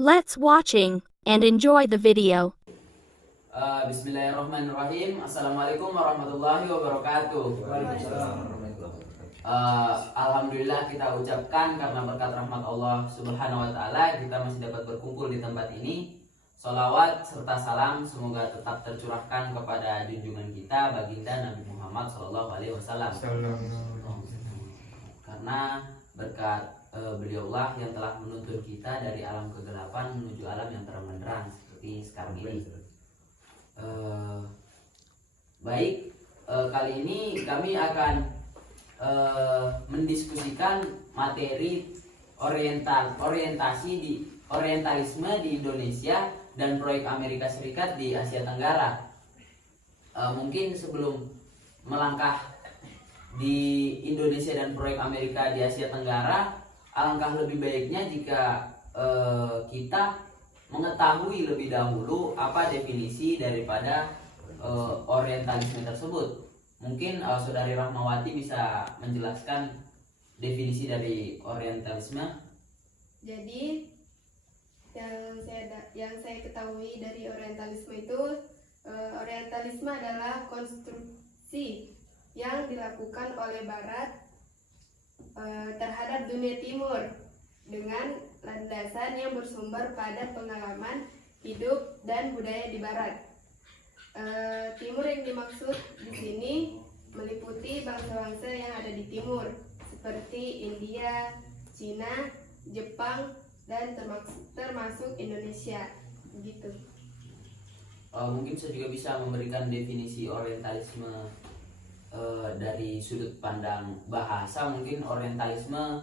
Let's watching and enjoy the video. Bismillahirrahmanirrahim. Assalamualaikum warahmatullahi wabarakatuh. Alhamdulillah kita ucapkan karena berkat rahmat Allah Subhanahu wa taala kita masih dapat berkumpul di tempat ini. Sholawat serta salam semoga tetap tercurahkan kepada junjungan kita baginda Nabi Muhammad SAW. Karena berkat beliaulah yang telah menuntun kita dari alam kegelapan menuju alam yang terang benderang seperti sekarang ini. Baik, kali ini kami akan mendiskusikan materi orientalisme di Indonesia dan proyek Amerika Serikat di Asia Tenggara. Mungkin sebelum melangkah di Indonesia dan proyek Amerika di Asia Tenggara, alangkah lebih baiknya jika kita mengetahui lebih dahulu apa definisi daripada orientalisme tersebut. Mungkin Saudari Rahmawati bisa menjelaskan definisi dari orientalisme. Jadi yang saya ketahui dari orientalisme itu, orientalisme adalah konstruksi yang dilakukan oleh Barat terhadap dunia Timur dengan landasan yang bersumber pada pengalaman hidup dan budaya di Barat. Timur yang dimaksud di sini meliputi bangsa-bangsa yang ada di Timur seperti India, Cina, Jepang, dan termasuk Indonesia. Begitu. Mungkin saya juga bisa memberikan definisi orientalisme dari sudut pandang bahasa. Mungkin orientalisme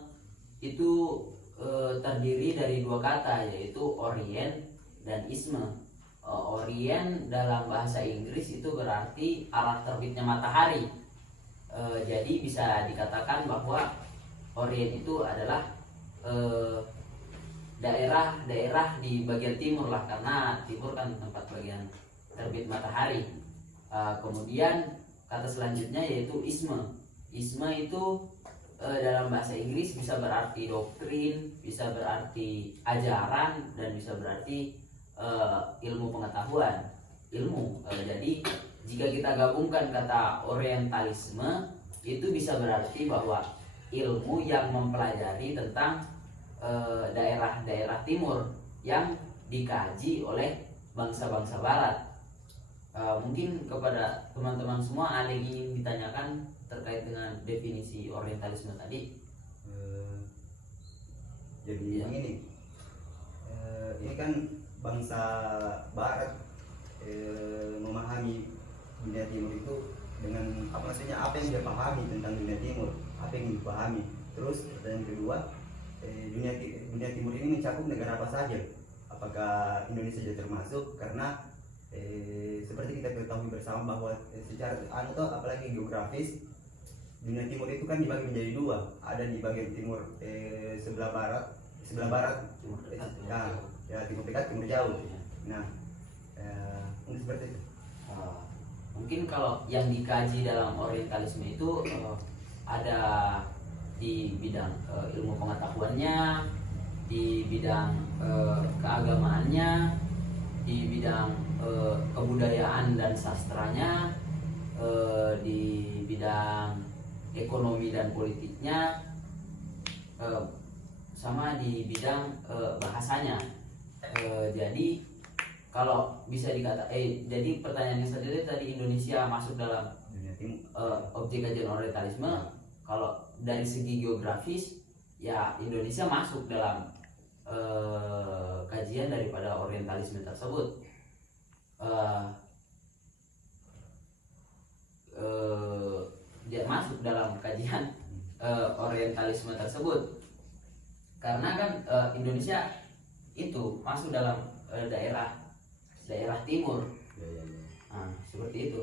itu terdiri dari dua kata, yaitu orient dan isme. Orient dalam bahasa Inggris itu berarti arah terbitnya matahari. Jadi bisa dikatakan bahwa orient itu adalah daerah-daerah di bagian timur lah, karena timur kan tempat bagian terbit matahari. Kemudian kata selanjutnya yaitu isme. Isme itu dalam bahasa Inggris bisa berarti doktrin, bisa berarti ajaran, dan bisa berarti ilmu pengetahuan, ilmu. Jadi jika kita gabungkan kata orientalisme, itu bisa berarti bahwa ilmu yang mempelajari tentang daerah-daerah timur yang dikaji oleh bangsa-bangsa barat. Mungkin kepada teman-teman semua ada yang ingin ditanyakan terkait dengan definisi orientalisme tadi. Jadi yang ini kan bangsa barat memahami dunia timur itu dengan apa, maksudnya apa yang dia pahami tentang dunia timur, apa yang dipahami. Terus pertanyaan kedua, dunia timur ini mencakup negara apa saja? Apakah Indonesia juga termasuk? Karena seperti kita ketahui bersama bahwa secara apalagi geografis, dunia timur itu kan dibagi menjadi dua. Ada di bagian timur sebelah barat Timur dekat, timur dekat, timur jauh. Nah, ini seperti itu. Mungkin kalau yang dikaji dalam orientalisme itu ada di bidang ilmu pengetahuannya, di bidang keagamaannya, di bidang kebudayaan dan sastranya, di bidang ekonomi dan politiknya, sama di bidang bahasanya. Jadi kalau bisa jadi pertanyaannya saja tadi, Indonesia masuk dalam objek kajian orientalisme. Kalau dari segi geografis, ya Indonesia masuk dalam kajian daripada orientalisme tersebut. Dia masuk dalam kajian orientalisme tersebut karena kan Indonesia itu masuk dalam daerah timur. Nah, seperti itu.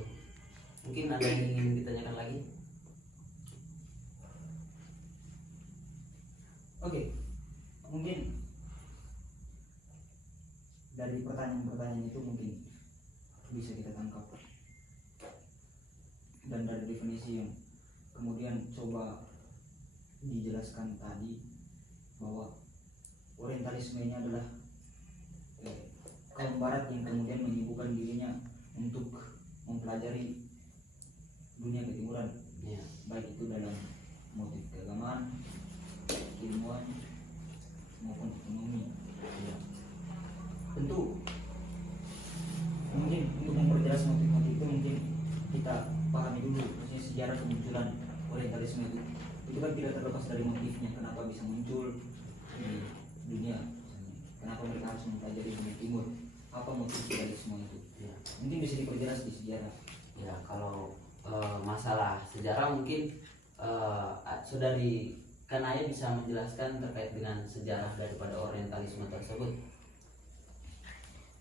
Mungkin ada yang ingin ditanyakan lagi? Oke, mungkin dari pertanyaan-pertanyaan itu mungkin bisa kita tangkap, dan dari definisi yang kemudian coba dijelaskan tadi bahwa orientalisme ini adalah kaum barat yang kemudian menyibukkan dirinya untuk mempelajari dunia ketimuran, Ya. baik itu dalam motif keagamaan, keilmuan maupun ekonomi. Ya. Tentu mungkin untuk memperjelas motif-motif itu mungkin kita pahami dulu maksudnya sejarah kemunculan orientalisme itu kan tidak terlepas dari motifnya, kenapa bisa muncul di dunia misalnya. Kenapa mereka harus mempelajari dunia timur, apa motif orientalisme itu, Ya. mungkin bisa diperjelas di sejarah. Ya, kalau masalah sejarah mungkin saudari Kanaya bisa menjelaskan terkait dengan sejarah daripada orientalisme tersebut.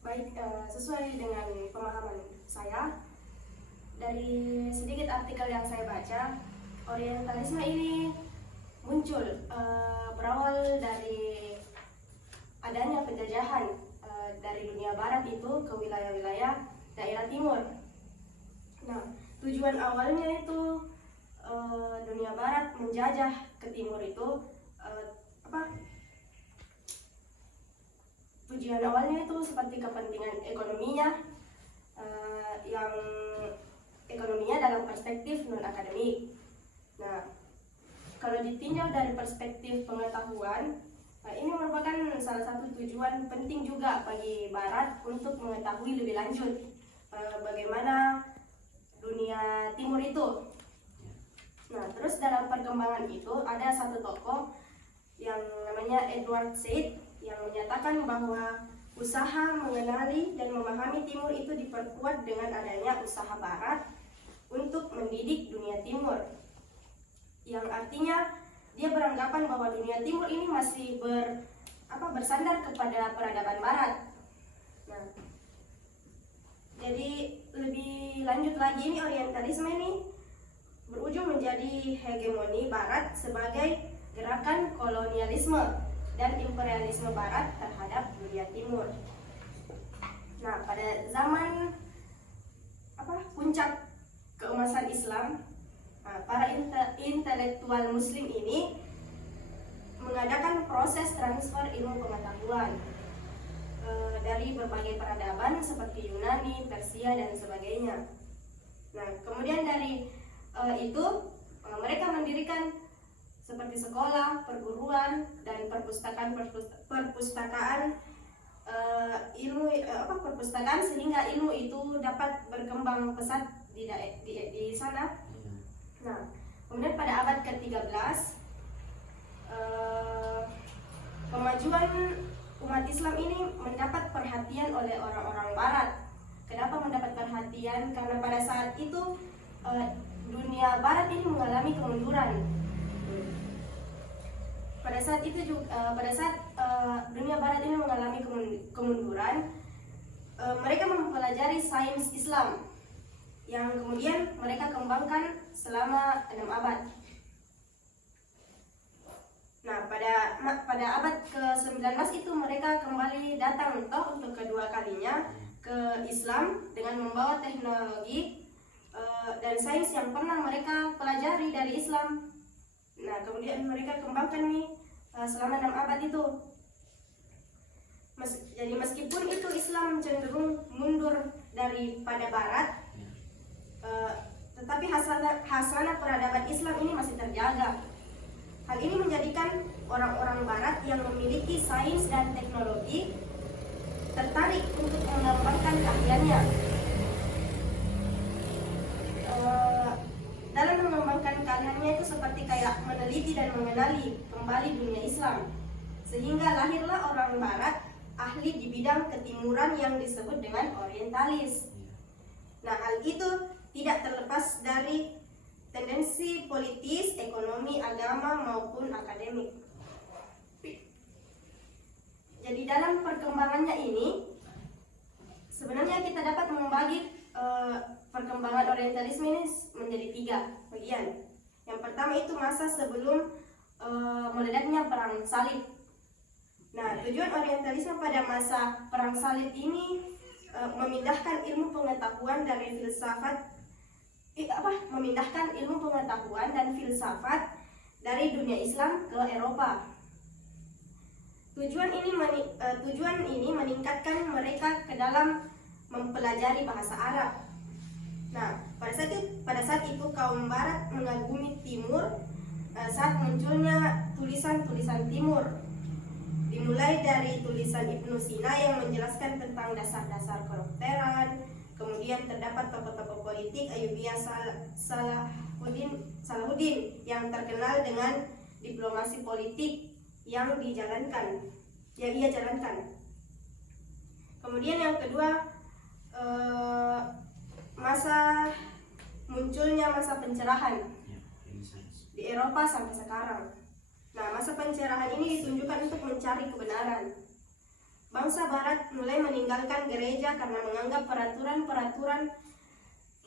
Baik, sesuai dengan pemahaman saya, dari sedikit artikel yang saya baca, orientalisme ini muncul berawal dari adanya penjajahan dari dunia barat itu ke wilayah-wilayah daerah timur. Nah, tujuan awalnya itu dunia barat menjajah ke timur itu tujuan awalnya itu seperti kepentingan ekonominya, yang ekonominya dalam perspektif non akademik. Nah, kalau ditinjau dari perspektif pengetahuan, ini merupakan salah satu tujuan penting juga bagi Barat untuk mengetahui lebih lanjut bagaimana dunia timur itu. Nah, terus dalam perkembangan itu ada satu tokoh yang namanya Edward Said yang menyatakan bahwa usaha mengenali dan memahami timur itu diperkuat dengan adanya usaha barat untuk mendidik dunia timur. Yang artinya dia beranggapan bahwa dunia timur ini masih bersandar kepada peradaban barat. Nah, jadi lebih lanjut lagi ini orientalisme ini berujung menjadi hegemoni barat sebagai gerakan kolonialisme dan imperialisme barat terhadap dunia timur. Nah, pada zaman puncak keemasan Islam, para intelektual muslim ini mengadakan proses transfer ilmu pengetahuan dari berbagai peradaban seperti Yunani, Persia, dan sebagainya. Nah, kemudian dari itu mereka mendirikan seperti sekolah, perguruan, dan perpustakaan perpustakaan sehingga ilmu itu dapat berkembang pesat di sana. Nah, kemudian pada abad ke-13 kemajuan umat Islam ini mendapat perhatian oleh orang-orang Barat. Kenapa mendapat perhatian? Karena pada saat itu dunia Barat ini mengalami kemunduran. Pada saat dunia Barat ini mengalami kemunduran, mereka mempelajari sains Islam yang kemudian mereka kembangkan selama 6 abad. Nah, pada abad ke-19 itu mereka kembali datang untuk kedua kalinya ke Islam dengan membawa teknologi dan sains yang pernah mereka pelajari dari Islam. Nah, kemudian mereka kembangkan nih selama 6 abad itu. Jadi meskipun itu Islam cenderung mundur daripada Barat, tetapi hasanah peradaban Islam ini masih terjaga. Hal ini menjadikan orang-orang Barat yang memiliki sains dan teknologi tertarik untuk mengembangkan keahliannya. Dalam mengembangkan keahliannya itu seperti kayak meneliti dan mengenali kembali dunia Islam, sehingga lahirlah orang Barat ahli di bidang ketimuran yang disebut dengan orientalis. Nah, hal itu tidak terlepas dari tendensi politis, ekonomi, agama maupun akademik. Jadi dalam perkembangannya ini sebenarnya kita dapat membagi perkembangan orientalisme ini menjadi 3 bagian. Yang pertama itu masa sebelum meledaknya perang salib. Nah, tujuan orientalisme pada masa perang salib ini memindahkan ilmu pengetahuan dari memindahkan ilmu pengetahuan dan filsafat dari dunia Islam ke Eropa. Tujuan ini meningkatkan mereka ke dalam mempelajari bahasa Arab. Nah, pada saat itu kaum Barat mengagumi Timur saat munculnya tulisan-tulisan Timur. Dimulai dari tulisan Ibnu Sina yang menjelaskan tentang dasar-dasar kedokteran, kemudian terdapat tokoh-tokoh politik Ayyubiyah Salahuddin yang terkenal dengan diplomasi politik yang ia jalankan. Kemudian yang kedua, munculnya masa pencerahan di Eropa sampai sekarang. Nah, masa pencerahan ini ditunjukkan untuk mencari kebenaran. Bangsa Barat mulai meninggalkan gereja karena menganggap peraturan-peraturan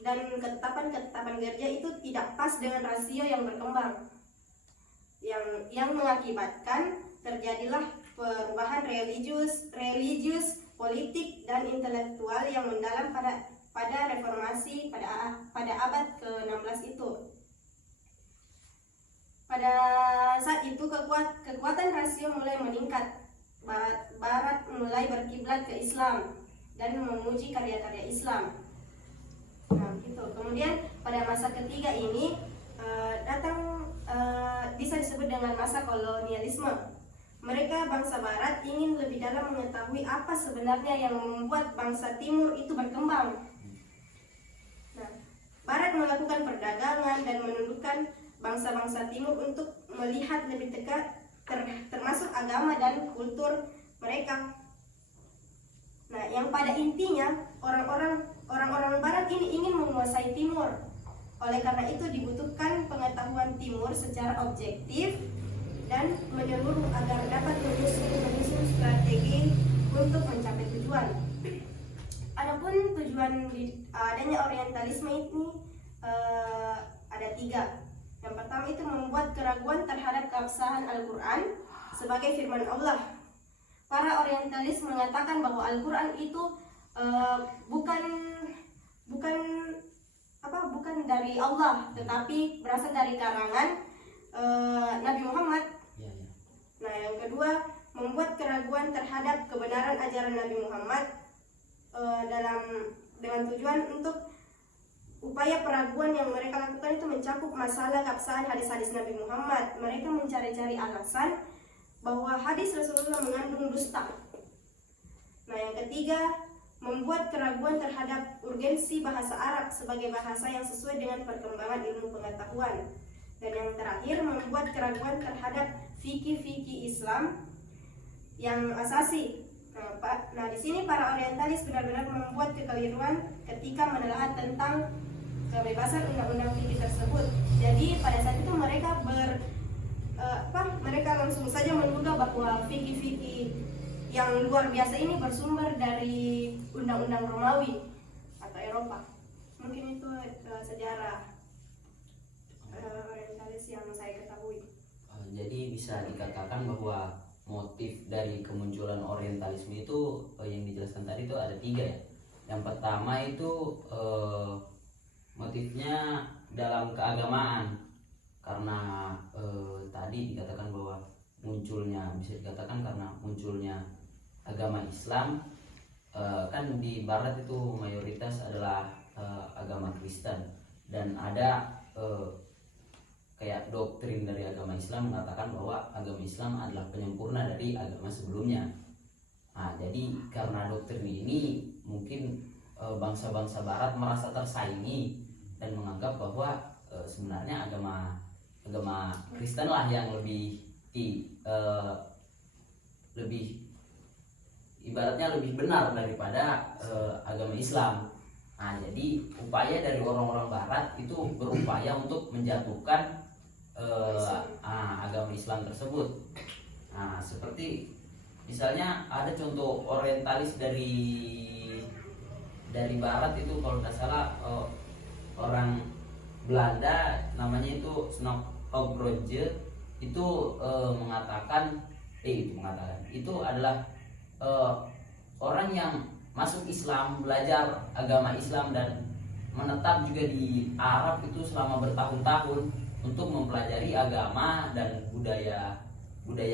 dan ketetapan-ketetapan gereja itu tidak pas dengan rasio yang berkembang, yang mengakibatkan terjadilah perubahan religius, politik, dan intelektual yang mendalam pada reformasi pada abad ke-16 itu. Pada saat itu kekuatan rasio mulai meningkat. Barat mulai berkiblat ke Islam dan memuji karya-karya Islam. Nah, gitu. Kemudian pada masa ketiga ini bisa disebut dengan masa kolonialisme. Mereka bangsa Barat ingin lebih dalam mengetahui apa sebenarnya yang membuat bangsa Timur itu berkembang. Nah, Barat melakukan perdagangan dan menundukkan bangsa-bangsa Timur untuk melihat lebih dekat termasuk agama dan kultur mereka. Nah, yang pada intinya orang-orang Barat ini ingin menguasai Timur. Oleh karena itu dibutuhkan pengetahuan Timur secara objektif dan menyeluruh agar dapat menyusun strategi untuk mencapai tujuan. Adapun tujuan adanya Orientalisme ini ada 3. Yang pertama itu membuat keraguan terhadap keabsahan Al-Quran sebagai firman Allah. Para Orientalis mengatakan bahwa Al-Quran itu bukan dari Allah, tetapi berasal dari karangan Nabi Muhammad. Nah, yang kedua, membuat keraguan terhadap kebenaran ajaran Nabi Muhammad dengan tujuan untuk upaya peraguan yang mereka lakukan itu mencakup masalah keabsahan hadis-hadis Nabi Muhammad. Mereka mencari-cari alasan bahwa hadis Rasulullah mengandung dusta. Nah, yang ketiga, membuat keraguan terhadap urgensi bahasa Arab sebagai bahasa yang sesuai dengan perkembangan ilmu pengetahuan. Dan yang terakhir, membuat keraguan terhadap fikih-fikih Islam yang asasi. Nah, di sini para Orientalis benar-benar membuat kekeliruan ketika menelaah tentang kebebasan undang-undang fikih tersebut. Jadi pada saat itu mereka mereka langsung saja menduga bahwa fikih-fikih yang luar biasa ini bersumber dari undang-undang Romawi atau Eropa. Mungkin itu sejarah Orientalis yang saya ketahui. Jadi bisa dikatakan bahwa motif dari kemunculan Orientalisme itu yang dijelaskan tadi itu ada 3 ya. Yang pertama itu motifnya dalam keagamaan, karena tadi dikatakan bahwa bisa dikatakan karena munculnya agama Islam. Kan di Barat itu mayoritas adalah agama Kristen, dan ada kayak doktrin dari agama Islam mengatakan bahwa agama Islam adalah penyempurna dari agama sebelumnya. Nah, jadi karena doktrin ini mungkin bangsa-bangsa Barat merasa tersaingi dan menganggap bahwa sebenarnya agama Kristen lah yang lebih ibaratnya lebih benar daripada agama Islam. Nah, jadi upaya dari orang-orang Barat itu berupaya untuk menjatuhkan agama Islam tersebut. Nah, seperti misalnya ada contoh Orientalis dari Barat itu, kalau tidak salah orang Belanda namanya itu Snodgrass itu mengatakan itu adalah orang yang masuk Islam, belajar agama Islam dan menetap juga di Arab itu selama bertahun-tahun untuk mempelajari agama dan budaya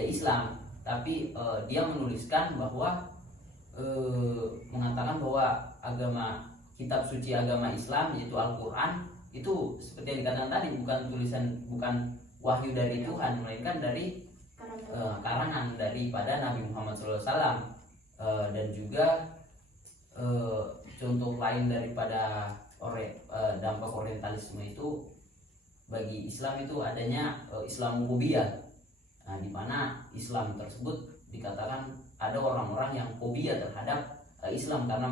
Islam. tapi dia menuliskan bahwa mengatakan bahwa kitab suci agama Islam yaitu Al-Quran itu seperti yang dikatakan tadi bukan wahyu dari Tuhan, melainkan dari karangan daripada Nabi Muhammad SAW. Dan juga contoh lain daripada dampak orientalisme itu bagi Islam itu adanya Islamofobia. Nah, di mana Islam tersebut dikatakan ada orang-orang yang fobia terhadap Islam karena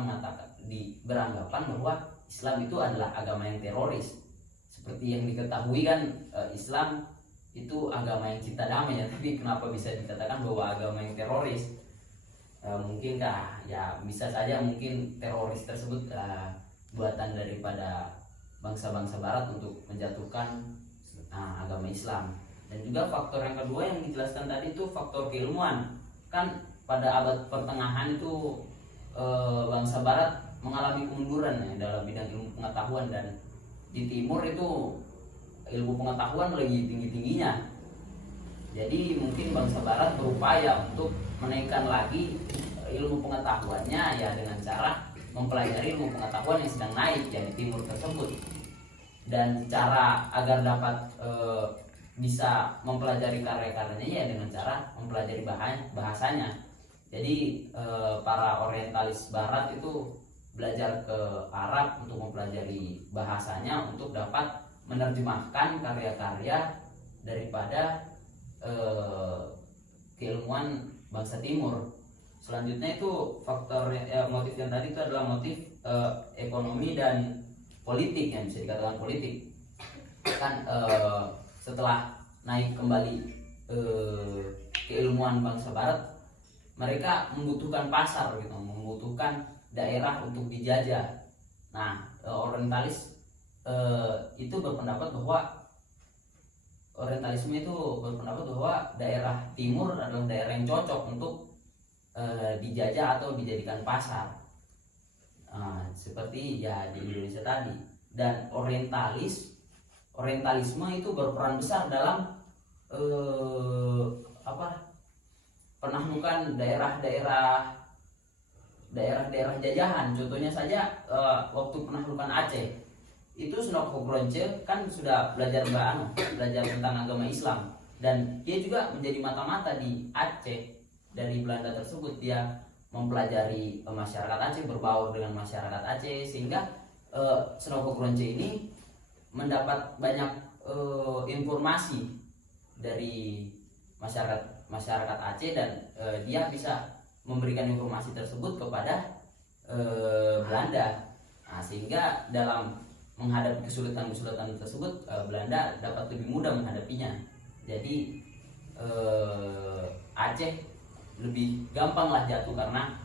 beranggapan bahwa Islam itu adalah agama yang teroris. Seperti yang diketahui kan, Islam itu agama yang cinta damai ya, tapi kenapa bisa dikatakan bahwa agama yang teroris? Mungkinkah ya bisa saja mungkin teroris tersebut buatan daripada bangsa-bangsa barat untuk menjatuhkan agama Islam. Dan juga faktor yang kedua yang dijelaskan tadi itu faktor keilmuan. Kan pada abad pertengahan itu bangsa barat mengalami kemunduran ya, dalam bidang ilmu pengetahuan, dan di timur itu ilmu pengetahuan lagi tinggi-tingginya. Jadi mungkin bangsa barat berupaya untuk menaikkan lagi ilmu pengetahuannya ya dengan cara mempelajari ilmu pengetahuan yang sedang naik ya di timur tersebut. Dan cara agar dapat bisa mempelajari karya-karyanya ya dengan cara mempelajari bahasanya. Jadi para orientalis barat itu belajar ke Arab untuk mempelajari bahasanya untuk dapat menerjemahkan karya-karya daripada keilmuan bangsa timur. Selanjutnya itu faktor motif yang tadi itu adalah motif ekonomi dan politik, yang bisa dikatakan politik. Kan setelah naik kembali keilmuan bangsa barat, mereka membutuhkan pasar gitu, membutuhkan daerah untuk dijajah. Nah, orientalis itu berpendapat bahwa daerah timur adalah daerah yang cocok untuk dijajah atau dijadikan pasar, seperti ya di Indonesia tadi. Dan orientalisme itu berperan besar dalam penaklukan daerah-daerah jajahan. Contohnya saja waktu penaklukan Aceh itu Sunan Kudus kan sudah belajar tentang agama Islam, dan dia juga menjadi mata-mata di Aceh. Dari Belanda tersebut dia mempelajari masyarakat Aceh, berbaur dengan masyarakat Aceh, sehingga Sunan Kudus ini mendapat banyak informasi dari masyarakat Aceh, dan dia bisa memberikan informasi tersebut kepada Belanda. Nah, sehingga dalam menghadapi kesulitan-kesulitan tersebut Belanda dapat lebih mudah menghadapinya. Jadi Aceh lebih gampang lah jatuh karena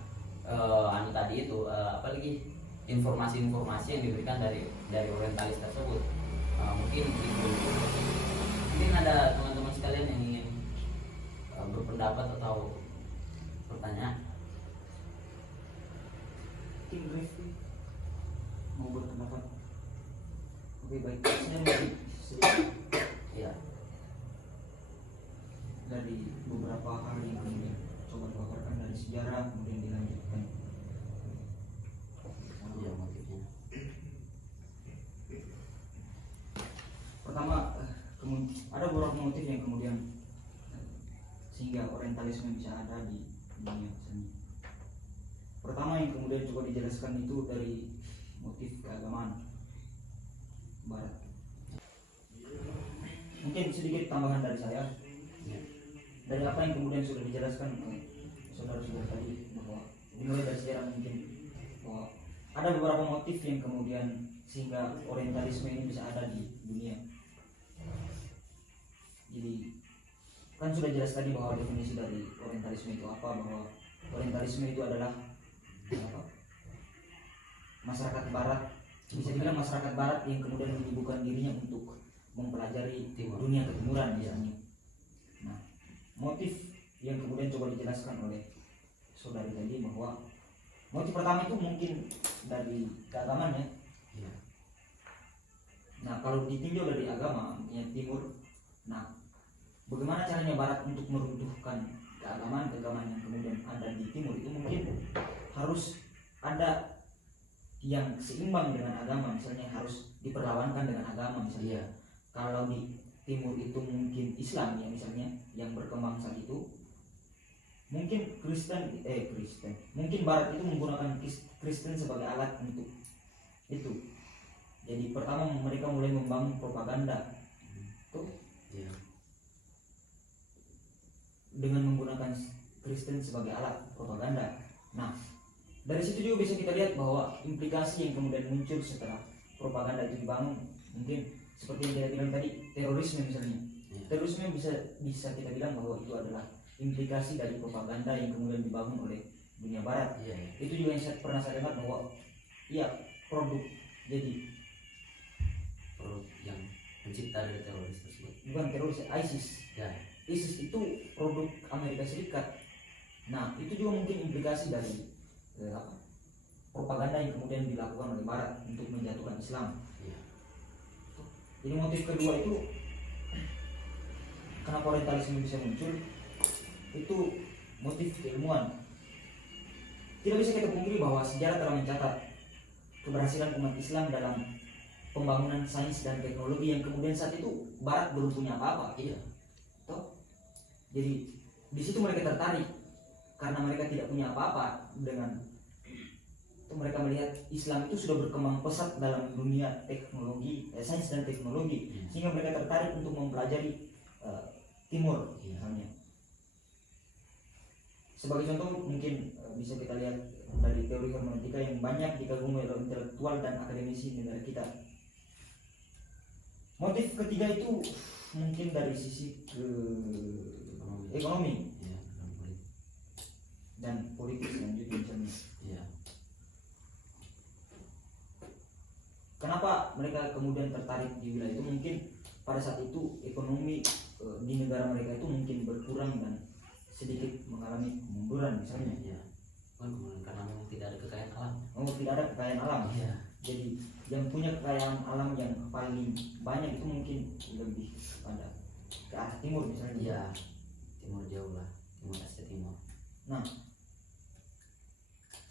apalagi informasi-informasi yang diberikan dari orientalis tersebut. Mungkin ada teman-teman sekalian yang ingin berpendapat atau bertanya. Tim Rifki mau berpendapat. Oke, baik. Ya. Dari beberapa hal yang kemudian coba dipaparkan dari sejarah, kemudian dilanjutkan. Ya, motifnya. Pertama, ada beberapa motif yang kemudian sehingga orientalisme bisa ada di dunia seni. Pertama yang kemudian coba dijelaskan itu dari motif keagamaan Barat. Mungkin sedikit tambahan dari saya. Dari apa yang kemudian sudah dijelaskan saudara-saudara tadi, bahwa dimulai dari sejarah mungkin bahwa ada beberapa motif yang kemudian sehingga orientalisme ini bisa ada di dunia. Jadi kan sudah jelas tadi bahwa definisi dari orientalisme itu apa, bahwa orientalisme itu adalah masyarakat barat, bisa dibilang masyarakat barat yang kemudian menyibukkan dirinya untuk mempelajari dunia ketimuran misalnya. Nah, motif yang kemudian coba dijelaskan oleh saudari tadi bahwa motif pertama itu mungkin dari keagamaan ya. Nah, kalau ditinjau dari agama yang timur, nah bagaimana caranya barat untuk meruntuhkan keagamaan yang kemudian ada di timur itu mungkin harus ada yang seimbang dengan agama, misalnya harus diperlawankan dengan agama misalnya. Iya. Kalau di timur itu mungkin Islam ya misalnya yang berkembang saat itu, mungkin Kristen mungkin Barat itu menggunakan Kristen sebagai alat untuk itu. Jadi pertama mereka mulai membangun propaganda tuh Iya. dengan menggunakan Kristen sebagai alat propaganda. Nah, dari situ juga bisa kita lihat bahwa implikasi yang kemudian muncul setelah propaganda itu dibangun, mungkin seperti yang kita bilang tadi, terorisme misalnya. Iya. Terorisme bisa kita bilang bahwa itu adalah implikasi dari propaganda yang kemudian dibangun oleh dunia Barat. Iya. Itu juga yang pernah saya dengar bahwa iya produk, jadi Produk yang pencipta dari teroris tersebut. bukan teroris, ISIS. Ya. ISIS itu produk Amerika Serikat. Nah, itu juga mungkin implikasi dari propaganda yang kemudian dilakukan oleh Barat untuk menjatuhkan Islam. Iya. Jadi motif kedua itu kenapa orientalisme bisa muncul itu motif keilmuan. Tidak bisa kita pungkiri bahwa sejarah telah mencatat keberhasilan umat Islam dalam pembangunan sains dan teknologi yang kemudian saat itu Barat belum punya apa-apa. Iya. Toh? Jadi di situ mereka tertarik karena mereka tidak punya apa-apa dengan itu, mereka melihat Islam itu sudah berkembang pesat dalam dunia teknologi, sains dan teknologi, sehingga mereka tertarik untuk mempelajari Timur misalnya. Sebagai contoh mungkin bisa kita lihat dari teori hermeneutika yang banyak dikagumi oleh intelektual dan akademisi negara kita. Motif ketiga itu mungkin dari sisi ekonomi Iya. dan politik selanjutnya misalnya. Iya. Kenapa mereka kemudian tertarik di wilayah itu? Mungkin pada saat itu ekonomi di negara mereka itu mungkin berkurang dan sedikit mengalami kemunduran misalnya. Iya. Kemudian karena memang tidak ada kekayaan alam. Oh, tidak ada kekayaan alam. Iya. Jadi yang punya kekayaan alam yang paling banyak itu mungkin lebih kepada ke arah timur misalnya. Iya. Timur jauh lah. Timur Asia Timur. Nah,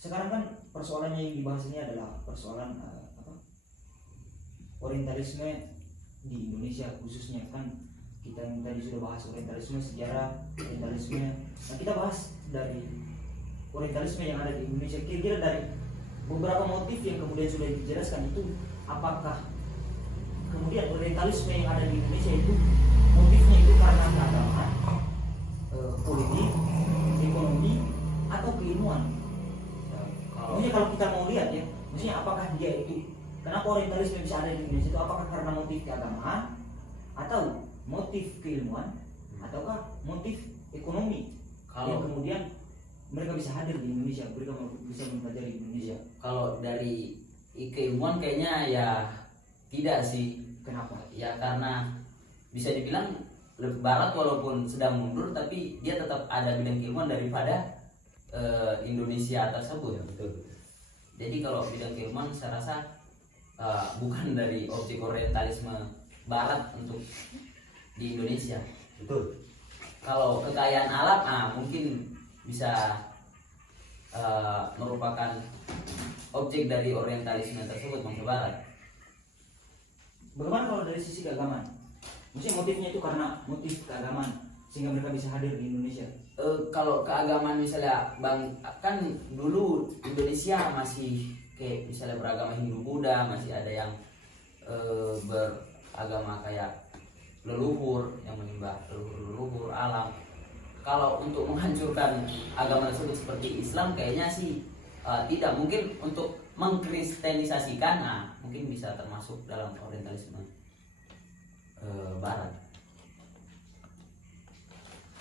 sekarang kan persoalannya yang dibahas ini adalah persoalan orientalisme di Indonesia khususnya. Kan kita yang tadi sudah bahas orientalisme, sejarah orientalisme. Nah, kita bahas dari orientalisme yang ada di Indonesia. Kira-kira dari beberapa motif yang kemudian sudah dijelaskan itu, apakah kemudian orientalisme yang ada di Indonesia itu motifnya itu karena keagamaan, politik, ekonomi, atau keilmuan? Maksudnya kalau kita mau lihat ya, maksudnya apakah dia itu, kenapa orientalisme bisa ada di Indonesia itu, apakah karena motif keagamaan atau motif keilmuan ataukah motif ekonomi yang kemudian mereka bisa hadir di Indonesia, mereka bisa mempelajari Indonesia? Kalau dari keilmuan kayaknya ya tidak sih. Kenapa? Ya karena bisa dibilang Barat walaupun sedang mundur tapi dia tetap ada bidang keilmuan daripada Indonesia tersebut. Betul. Jadi kalau bidang keilmuan saya rasa bukan dari objek orientalisme Barat untuk di Indonesia. Betul. Kalau kekayaan alam mungkin bisa merupakan objek dari orientalisme tersebut bangsa Barat. Bagaimana kalau dari sisi keagamaan? Maksudnya motifnya itu karena motif keagamaan sehingga mereka bisa hadir di Indonesia. Kalau keagamaan misalnya kan dulu Indonesia masih kayak misalnya beragama Hindu Buddha, masih ada yang beragama kayak leluhur yang menyembah leluhur alam. Kalau untuk menghancurkan agama tersebut seperti Islam kayaknya sih tidak. Mungkin untuk mengkristenisasikan mungkin bisa termasuk dalam orientalisme Barat.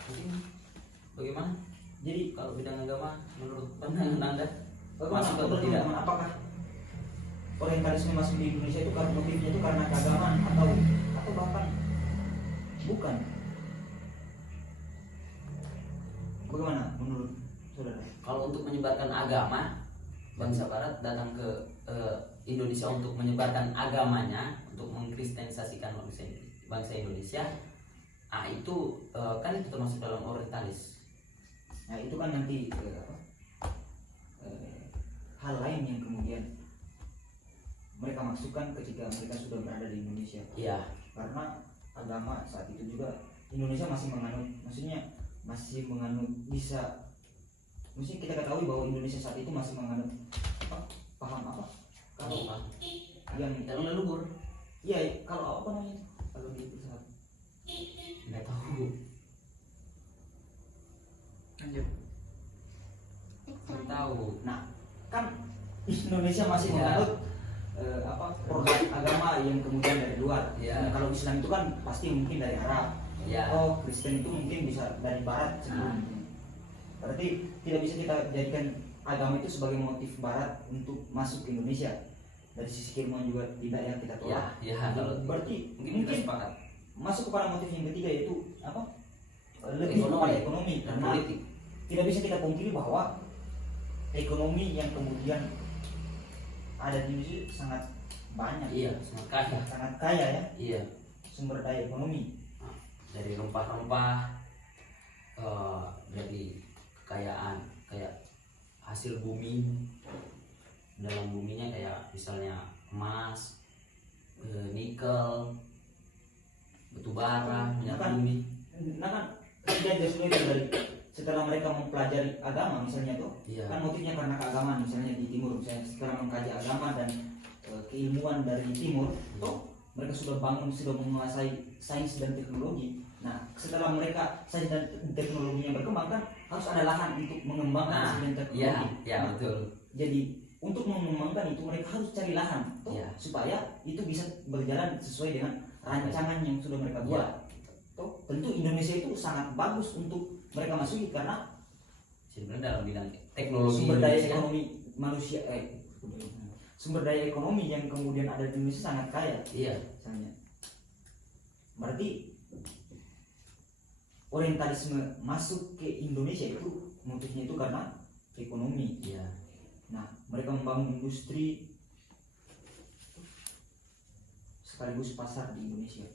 Mungkin bagaimana? Jadi Kalau bidang agama menurut pandangan Anda masuk atau atau tidak? apakah orientalisme masuk di Indonesia itu karena motifnya itu karena keagamaan atau bahkan bukan? Bagaimana menurut saudara? Kalau untuk menyebarkan agama, bangsa Barat datang ke Indonesia untuk menyebarkan agamanya, untuk mengkristenisasikan bangsa Indonesia, itu kan itu termasuk dalam orientalis. Nah itu kan nanti hal lain yang kemudian mereka masukkan ketika mereka sudah berada di Indonesia. Iya. Karena agama saat itu juga Indonesia masih menganut, maksudnya masih menganut bisa, mesti kita ketahui bahwa Indonesia saat itu masih menganut paham apa? Kalau Apa? yang Dalam leluhur. iya kalau apa namanya kalau di pesawat Nggak tahu. lanjut. Nggak tahu. Nah kan Indonesia masih Iya. menganut produk agama yang kemudian dari luar. Iya. Nah, kalau Islam itu kan pasti mungkin dari Arab. Iya. Oh Kristen itu mungkin bisa dari Barat sebelum. Berarti tidak bisa kita jadikan agama itu sebagai motif Barat untuk masuk ke Indonesia. Dari sisi keilmuan juga tidak yang kita Iya, tolak. iya. Kalau Berarti mungkin kita sepakat. masuk kepada motif yang ketiga yaitu apa? Lebih Ekonomi. kepada ekonomi Dan karena politik. tidak bisa kita pungkiri bahwa ekonomi yang kemudian ada di Indonesia sangat banyak, Iya, sangat kaya. sangat kaya ya Iya. sumber daya ekonomi. Dari rempah-rempah, dari kekayaan kayak hasil bumi, dalam buminya kayak misalnya emas, nikel, batu bara, minyak Kan- bumi. Nah kan tidak justru itu dari setelah mereka mempelajari agama misalnya tuh Iya. kan motifnya karena keagamaan misalnya di timur misalnya setelah mengkaji agama dan keilmuan dari timur tuh mereka sudah bangun sudah menguasai sains dan teknologi. Nah setelah mereka sains dan teknologinya berkembang kan harus ada lahan untuk mengembangkan Nah, sains dan teknologi. iya, iya Nah, betul. jadi untuk mengembangkan itu mereka harus cari lahan tuh, Iya. supaya itu bisa berjalan sesuai dengan rancangan yang sudah mereka Iya. buat. Tuh, tentu Indonesia itu sangat bagus untuk mereka masuki karena Sebenarnya dalam bidang teknologi sumber daya Indonesia, ekonomi manusia sumber daya ekonomi yang kemudian ada di Indonesia sangat kaya iya, misalnya. Berarti orientalisme masuk ke Indonesia itu motifnya itu karena ekonomi. iya, Nah, mereka membangun industri sekaligus pasar di Indonesia.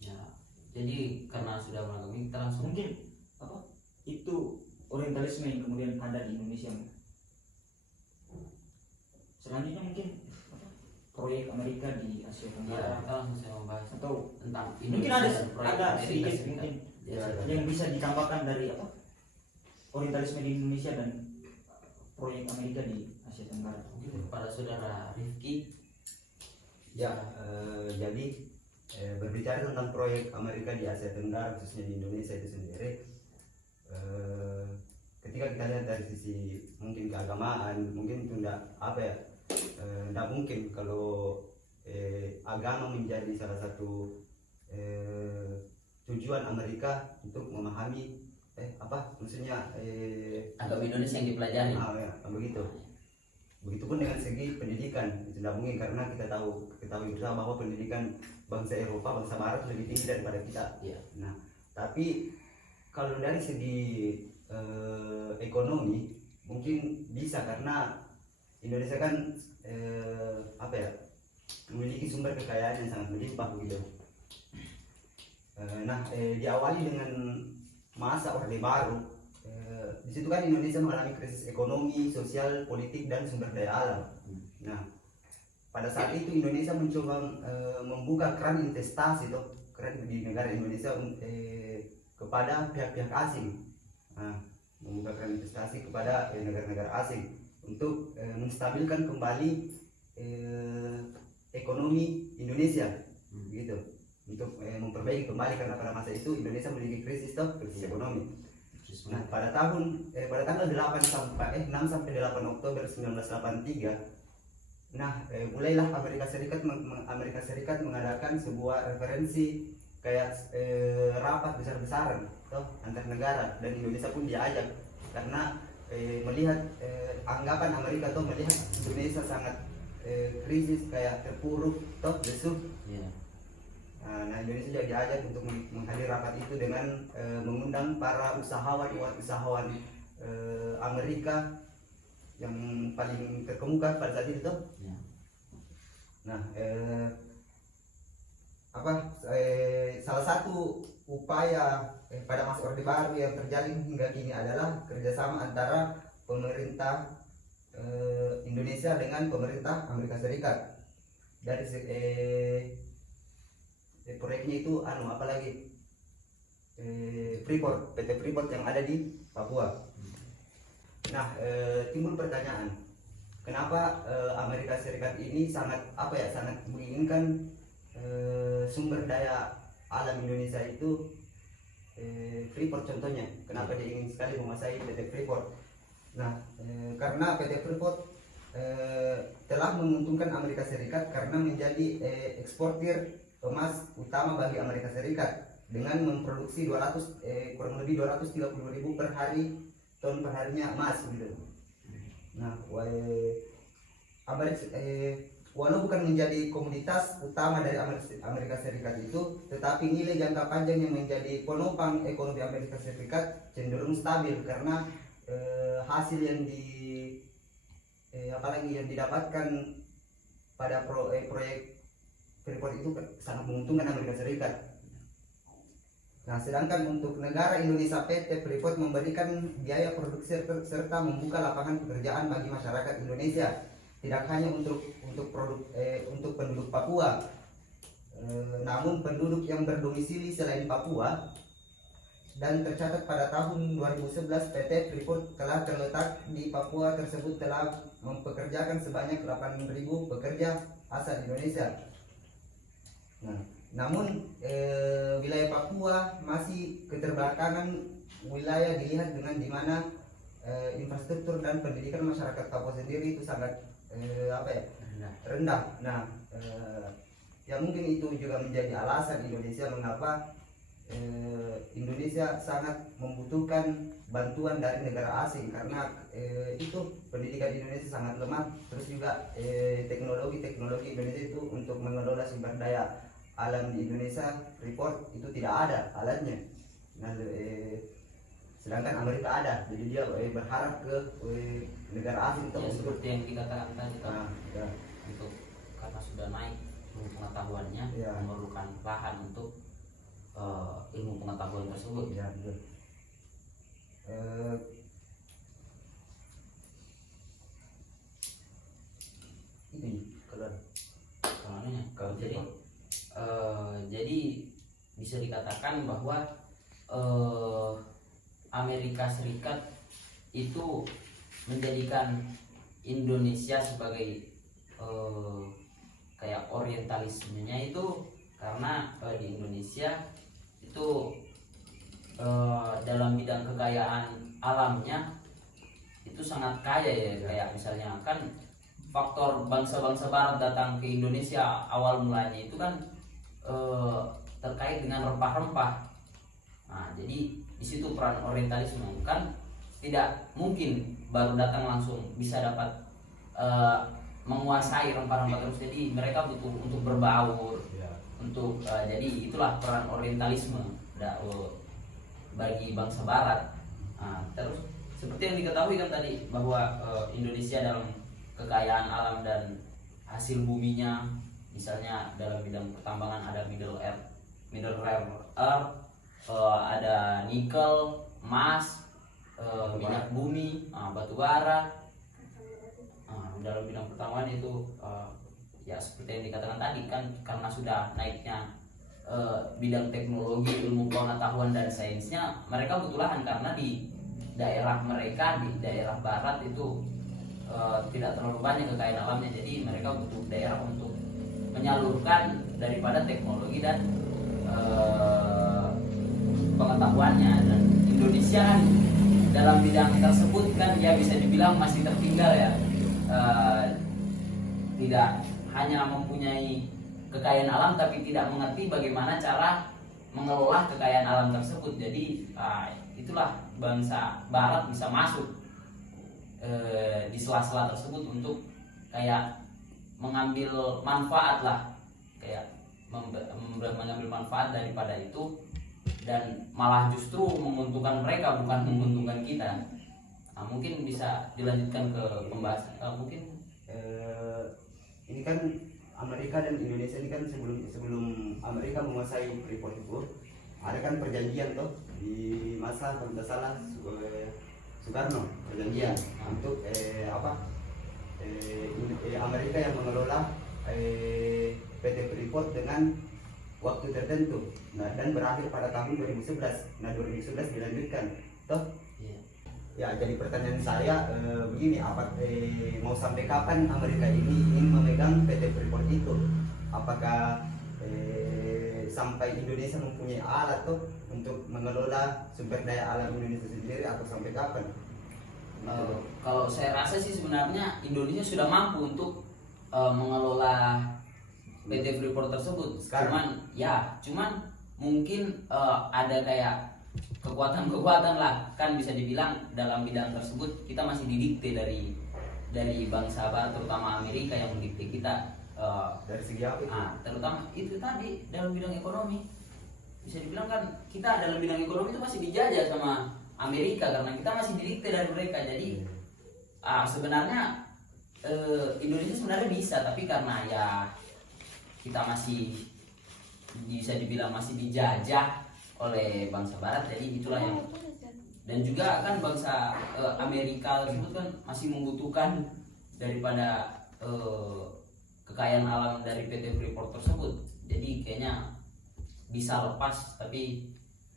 ya. Jadi karena sudah melakukan kita langsung Mungkin apa? Itu orientalisme yang kemudian ada di Indonesia. Selanjutnya mungkin apa? Proyek Amerika di Asia ya, Tenggara kita langsung saya membahas atau tentang mungkin ada dan proyek ada Amerika sedikit Serikat. mungkin Ya, yang bisa ditambahkan dari apa? Orientalisme di Indonesia dan proyek Amerika di Asia Tenggara. mungkin kepada saudara Rifki. Ya, jadi berbicara tentang proyek Amerika di Asia Tenggara khususnya di Indonesia itu sendiri, ketika kita lihat dari sisi mungkin keagamaan, mungkin itu tidak mungkin kalau agama menjadi salah satu tujuan Amerika untuk memahami maksudnya Agama Indonesia yang dipelajari. begitu. Begitupun dengan segi pendidikan, itu tidak mungkin karena kita ketahui bersama bahwa pendidikan bangsa Eropa, bangsa Barat lebih tinggi daripada kita. Iya. Nah, tapi kalau dari segi ekonomi mungkin bisa karena Indonesia kan memiliki sumber kekayaan yang sangat melimpah begitu. Diawali dengan masa Orde Baru. Di situ kan Indonesia mengalami krisis ekonomi, sosial, politik, dan sumber daya alam. Nah, pada saat itu Indonesia mencoba membuka keran investasi di negara Indonesia kepada pihak-pihak asing. Nah, membuka keran investasi kepada negara-negara asing untuk menstabilkan kembali ekonomi Indonesia, gitu. Untuk memperbaiki kembali karena pada masa itu Indonesia memiliki krisis ekonomi. Nah, pada tanggal 6 sampai 8 Oktober 1983, mulailah Amerika Serikat mengadakan sebuah referensi kayak rapat besar-besaran antar negara, dan Indonesia pun diajak karena melihat anggapan Amerika melihat Indonesia sangat krisis kayak terpuruk lesu. Iya. Nah, Indonesia juga diajak untuk menghadiri rapat itu dengan mengundang para usahawan Amerika yang paling terkemuka pada saat itu. Iya. Nah, salah satu upaya pada masa Orde Baru yang terjalin hingga kini adalah kerjasama antara pemerintah Indonesia dengan pemerintah Amerika Serikat. Dari proyeknya itu Freeport, PT Freeport yang ada di Papua. Nah, timbul pertanyaan, kenapa Amerika Serikat ini sangat menginginkan sumber daya alam Indonesia itu Freeport contohnya. Kenapa dia ingin sekali menguasai PT Freeport? Nah, karena PT Freeport telah menguntungkan Amerika Serikat karena menjadi eksportir emas utama bagi Amerika Serikat dengan memproduksi kurang lebih 230.000 per hari ton perharinya emas gitu. Nah, walau bukan menjadi komoditas utama dari Amerika Serikat itu, tetapi nilai jangka panjang yang menjadi penopang ekonomi Amerika Serikat cenderung stabil karena hasil yang apalagi yang didapatkan pada proyek Freeport itu sangat menguntungkan Amerika Serikat. Nah, sedangkan untuk negara Indonesia, PT Freeport memberikan biaya produksi serta membuka lapangan pekerjaan bagi masyarakat Indonesia, tidak hanya untuk penduduk Papua, namun penduduk yang berdomisili selain Papua. Dan tercatat pada tahun 2011 PT Freeport telah terletak di Papua tersebut telah mempekerjakan sebanyak 8.000 pekerja asal Indonesia. Nah, namun wilayah Papua masih keterbelakangan wilayah dilihat dengan dimana infrastruktur dan pendidikan masyarakat Papua sendiri itu sangat rendah. Nah, ya mungkin itu juga menjadi alasan Indonesia mengapa Indonesia sangat membutuhkan bantuan dari negara asing karena itu pendidikan Indonesia sangat lemah, terus juga teknologi Indonesia itu untuk mengelola sumber daya alam di Indonesia Freeport itu tidak ada alatnya. Nah, sedangkan Amerika ada, jadi dia berharap ke negara asing ya, seperti yang dikatakan tadi untuk karena sudah naik pengetahuannya, memerlukan lahan untuk ilmu pengetahuan tersebut. Ya, betul. Ini kalau jadi bisa dikatakan bahwa Amerika Serikat itu menjadikan Indonesia sebagai kayak orientalismenya itu karena di Indonesia itu dalam bidang kekayaan alamnya itu sangat kaya ya, kayak misalnya kan faktor bangsa-bangsa barat datang ke Indonesia awal mulanya itu kan terkait dengan rempah-rempah. Nah, jadi di situ peran orientalisme kan tidak mungkin baru datang langsung bisa dapat menguasai rempah-rempah terus, jadi mereka butuh untuk berbaur. Untuk jadi itulah peran orientalisme bagi bangsa barat. Nah, terus seperti yang diketahui kan tadi bahwa Indonesia dalam kekayaan alam dan hasil buminya, misalnya dalam bidang pertambangan ada middle rare earth, ada nikel, emas, minyak bumi, batu bara. Dalam bidang pertambangan itu ya seperti yang dikatakan tadi kan karena sudah naiknya bidang teknologi, ilmu pengetahuan dan sainsnya, mereka butuh lahan karena di daerah mereka, di daerah barat itu tidak terlalu banyak kekayaan alamnya, jadi mereka butuh daerah untuk menyalurkan daripada teknologi dan pengetahuannya. Dan Indonesia kan dalam bidang tersebut kan ya bisa dibilang masih tertinggal ya, tidak hanya mempunyai kekayaan alam tapi tidak mengerti bagaimana cara mengelola kekayaan alam tersebut. Jadi itulah bangsa barat bisa masuk di sela-sela tersebut untuk kayak mengambil manfaat lah, kayak mengambil manfaat daripada itu, dan malah justru menguntungkan mereka bukan menguntungkan kita. Nah, mungkin bisa dilanjutkan ke pembahasan mungkin ini kan Amerika dan Indonesia ini kan sebelum Amerika menguasai Freeport itu ada kan perjanjian toh di masa kalau tidak salah Soekarno, perjanjian untuk Amerika yang mengelola PT Freeport dengan waktu tertentu. Nah, dan berakhir pada tahun 2011. Nah, 2011 dilanjutkan toh. Ya, jadi pertanyaan saya begini, mau sampai kapan Amerika ini ingin memegang PT Freeport itu? Apakah sampai Indonesia mempunyai alat tuh untuk mengelola sumber daya alam Indonesia sendiri, atau sampai kapan? Kalau saya rasa sih sebenarnya Indonesia sudah mampu untuk mengelola PT Freeport tersebut. Sekarang? Cuman mungkin ada kayak kekuatan-kekuatan lah, kan bisa dibilang dalam bidang tersebut kita masih didikte dari bangsa barat, terutama Amerika yang mendikte kita. Dari segi apa itu? Terutama itu tadi dalam bidang ekonomi, bisa dibilang kan kita dalam bidang ekonomi itu masih dijajah sama Amerika karena kita masih didikte dari mereka. Jadi sebenarnya Indonesia sebenarnya bisa, tapi karena ya kita masih bisa dibilang masih dijajah oleh bangsa barat, jadi itulah yang, dan juga kan bangsa Amerika tersebut kan masih membutuhkan daripada kekayaan alam dari PT Freeport tersebut. Jadi kayaknya bisa lepas, tapi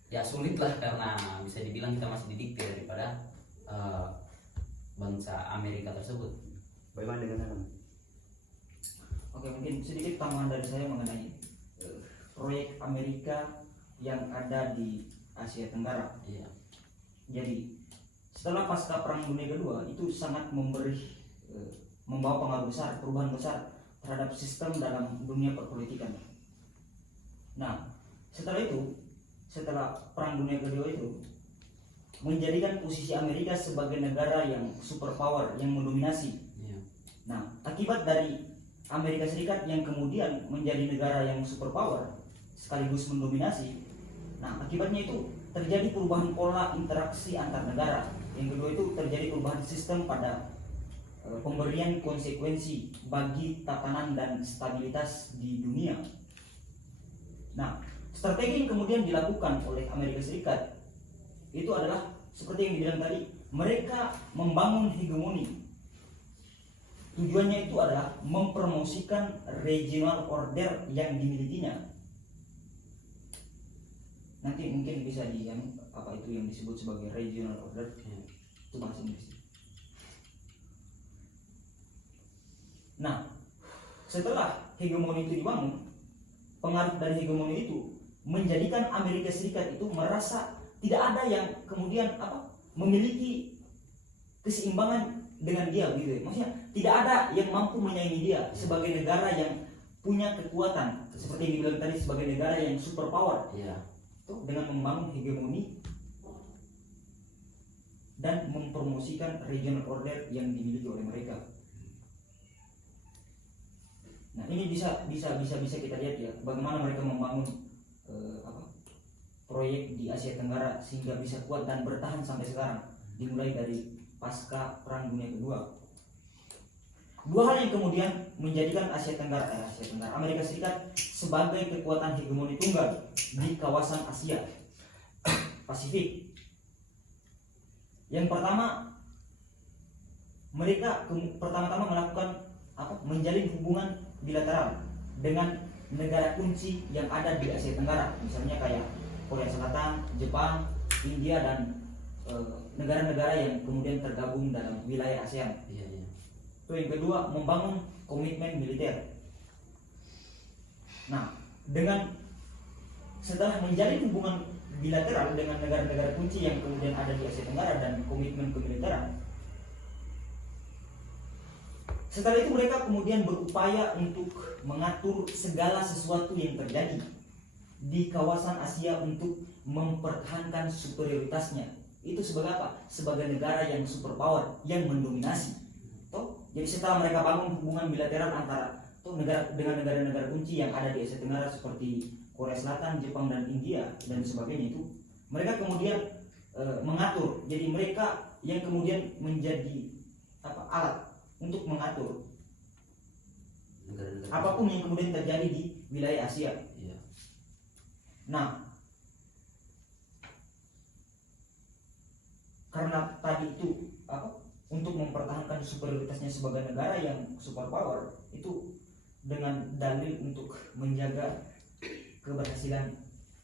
ya sulit lah karena bisa dibilang kita masih didikte daripada bangsa Amerika tersebut. Bagaimana dengan Anda? Oke, mungkin sedikit tambahan dari saya mengenai proyek Amerika yang ada di Asia Tenggara. Iya. Jadi setelah pasca Perang Dunia Kedua itu sangat membawa pengaruh besar, perubahan besar terhadap sistem dalam dunia perpolitikan. Nah, setelah Perang Dunia Kedua itu menjadikan posisi Amerika sebagai negara yang superpower, yang mendominasi. Iya. Nah, akibat dari Amerika Serikat yang kemudian menjadi negara yang superpower sekaligus mendominasi, nah akibatnya itu terjadi perubahan pola interaksi antar negara. Yang kedua itu terjadi perubahan sistem pada pemberian konsekuensi bagi tatanan dan stabilitas di dunia. Nah, strategi yang kemudian dilakukan oleh Amerika Serikat itu adalah seperti yang dibilang tadi, mereka membangun hegemoni. Tujuannya itu adalah mempromosikan regional order yang dimilikinya. Nanti mungkin bisa apa itu yang disebut sebagai regional order, itu bahasa Inggris. Nah, setelah hegemoni itu dibangun, pengaruh dari hegemoni itu menjadikan Amerika Serikat itu merasa tidak ada yang kemudian memiliki keseimbangan dengan dia, gitu. Maksudnya tidak ada yang mampu menyaingi dia sebagai negara yang punya kekuatan, seperti yang dibilang tadi, sebagai negara yang superpower. Iya. Dengan membangun hegemoni dan mempromosikan regional order yang dimiliki oleh mereka. Nah, ini bisa kita lihat ya, bagaimana mereka membangun proyek di Asia Tenggara sehingga bisa kuat dan bertahan sampai sekarang, dimulai dari pasca Perang Dunia Kedua. Dua hal yang kemudian menjadikan Amerika Serikat sebagai kekuatan hegemoni tunggal di kawasan Asia Pasifik. Yang pertama, mereka pertama-tama melakukan menjalin hubungan bilateral dengan negara kunci yang ada di Asia Tenggara, misalnya kayak Korea Selatan, Jepang, India, dan negara-negara yang kemudian tergabung dalam wilayah ASEAN. Itu yang kedua, membangun komitmen militer. Nah, setelah menjalin hubungan bilateral dengan negara-negara kunci yang kemudian ada di Asia Tenggara dan komitmen kemiliteran, setelah itu mereka kemudian berupaya untuk mengatur segala sesuatu yang terjadi di kawasan Asia untuk mempertahankan superioritasnya. Itu sebagai apa? Sebagai negara yang superpower, yang mendominasi. Jadi setelah mereka bangun hubungan bilateral antara dengan negara-negara kunci yang ada di Asia Tenggara seperti Korea Selatan, Jepang, dan India dan sebagainya, itu mereka kemudian mengatur. Jadi mereka yang kemudian menjadi alat untuk mengatur negara-negara apapun yang kemudian terjadi di wilayah Asia. Iya. Nah, karena tadi itu untuk mempertahankan superioritasnya sebagai negara yang superpower itu dengan dalil untuk menjaga keberhasilan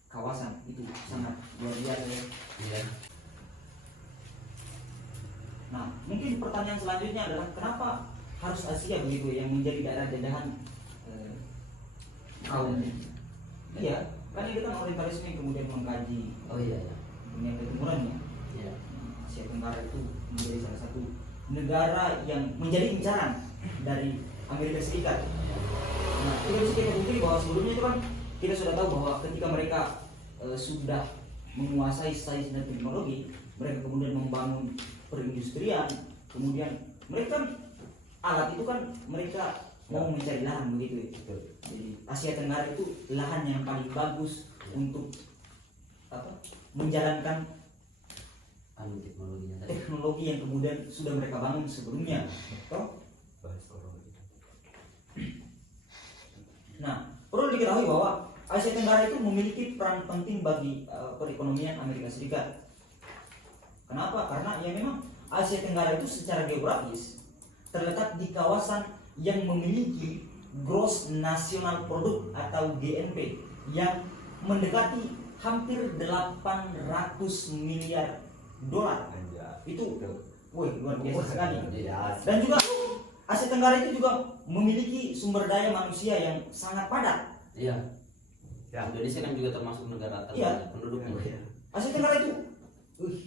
kawasan itu sangat luar biasa ya. Iya. Nah, mungkin pertanyaan selanjutnya adalah kenapa harus Asia begitu yang menjadi daerah jajahan kaum? Iya, kan ini kan orientalisme yang kemudian mengkaji Oh iya ya. dunia ketimurannya. Iya. Asia Tenggara itu menjadi salah satu negara yang menjadi incaran dari Amerika Serikat. Nah, tidak bisa kita pungkiri bahwa sebelumnya itu kan kita sudah tahu bahwa ketika mereka sudah menguasai sains dan teknologi, mereka kemudian membangun perindustrian, kemudian mereka alat itu kan mereka mau mencari lahan begitu ya. Jadi Asia Tenggara itu lahan yang paling bagus untuk menjalankan Teknologinya tadi. teknologi yang kemudian sudah mereka bangun sebelumnya. Toh? Nah, perlu diketahui bahwa Asia Tenggara itu memiliki peran penting bagi perekonomian Amerika Serikat. Kenapa? Karena ya memang Asia Tenggara itu secara geografis terletak di kawasan yang memiliki gross national product atau GNP yang mendekati hampir 800 miliar dolar. Itu luar biasa sekali. Dan juga Asia Tenggara itu juga memiliki sumber daya manusia yang sangat padat. Iya. Indonesia kan juga termasuk negara terbanyak penduduknya. Asia Tenggara itu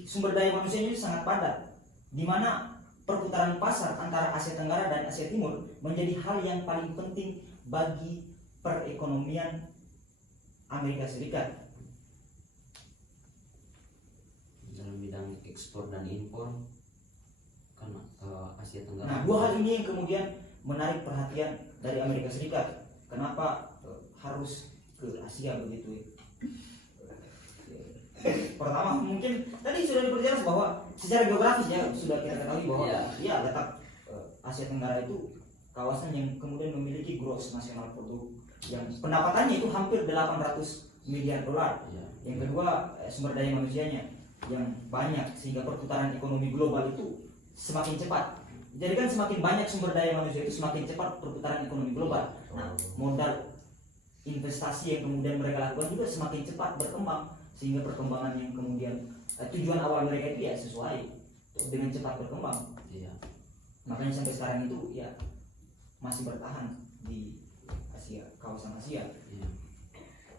sumber daya manusianya itu sangat padat, di mana perputaran pasar antara Asia Tenggara dan Asia Timur menjadi hal yang paling penting bagi perekonomian Amerika Serikat. Dalam bidang ekspor dan impor kan Asia Tenggara. Nah, dua hal ini yang kemudian menarik perhatian dari Amerika Serikat. Kenapa harus ke Asia begitu ya? Pertama mungkin tadi sudah diperjelas bahwa secara geografis ya sudah kita ketahui bahwa ya letak Asia Tenggara itu kawasan yang kemudian memiliki gross national product yang pendapatannya itu hampir 800 miliar dolar. Yang kedua sumber daya manusianya yang banyak sehingga perputaran ekonomi global itu semakin cepat. Jadi kan semakin banyak sumber daya manusia itu semakin cepat perputaran ekonomi global. Nah, modal investasi yang kemudian mereka lakukan juga semakin cepat berkembang sehingga perkembangan yang kemudian tujuan awal mereka itu ya sesuai dengan cepat berkembang. Iya. Makanya sampai sekarang itu ya masih bertahan di Asia, kawasan Asia. Iya.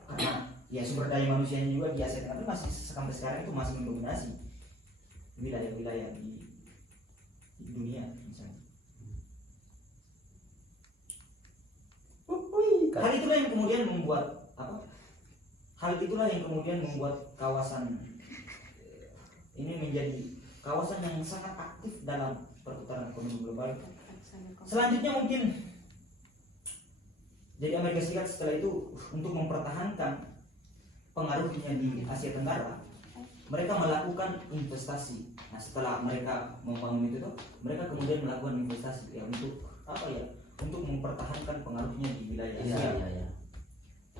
Karena ya sumber daya manusianya juga di Asia Tenggara masih sampai sekarang itu masih mendominasi wilayah-wilayah di dunia misalnya. Hal itulah yang kemudian membuat Hal itulah yang kemudian membuat kawasan ini menjadi kawasan yang sangat aktif dalam perputaran ekonomi global. Selanjutnya mungkin jadi Amerika Serikat setelah itu untuk mempertahankan pengaruhnya di Asia Tenggara, mereka melakukan investasi. Nah, setelah mereka membangun itu tuh, mereka kemudian melakukan investasi ya untuk untuk mempertahankan pengaruhnya di wilayah Asia. Iya.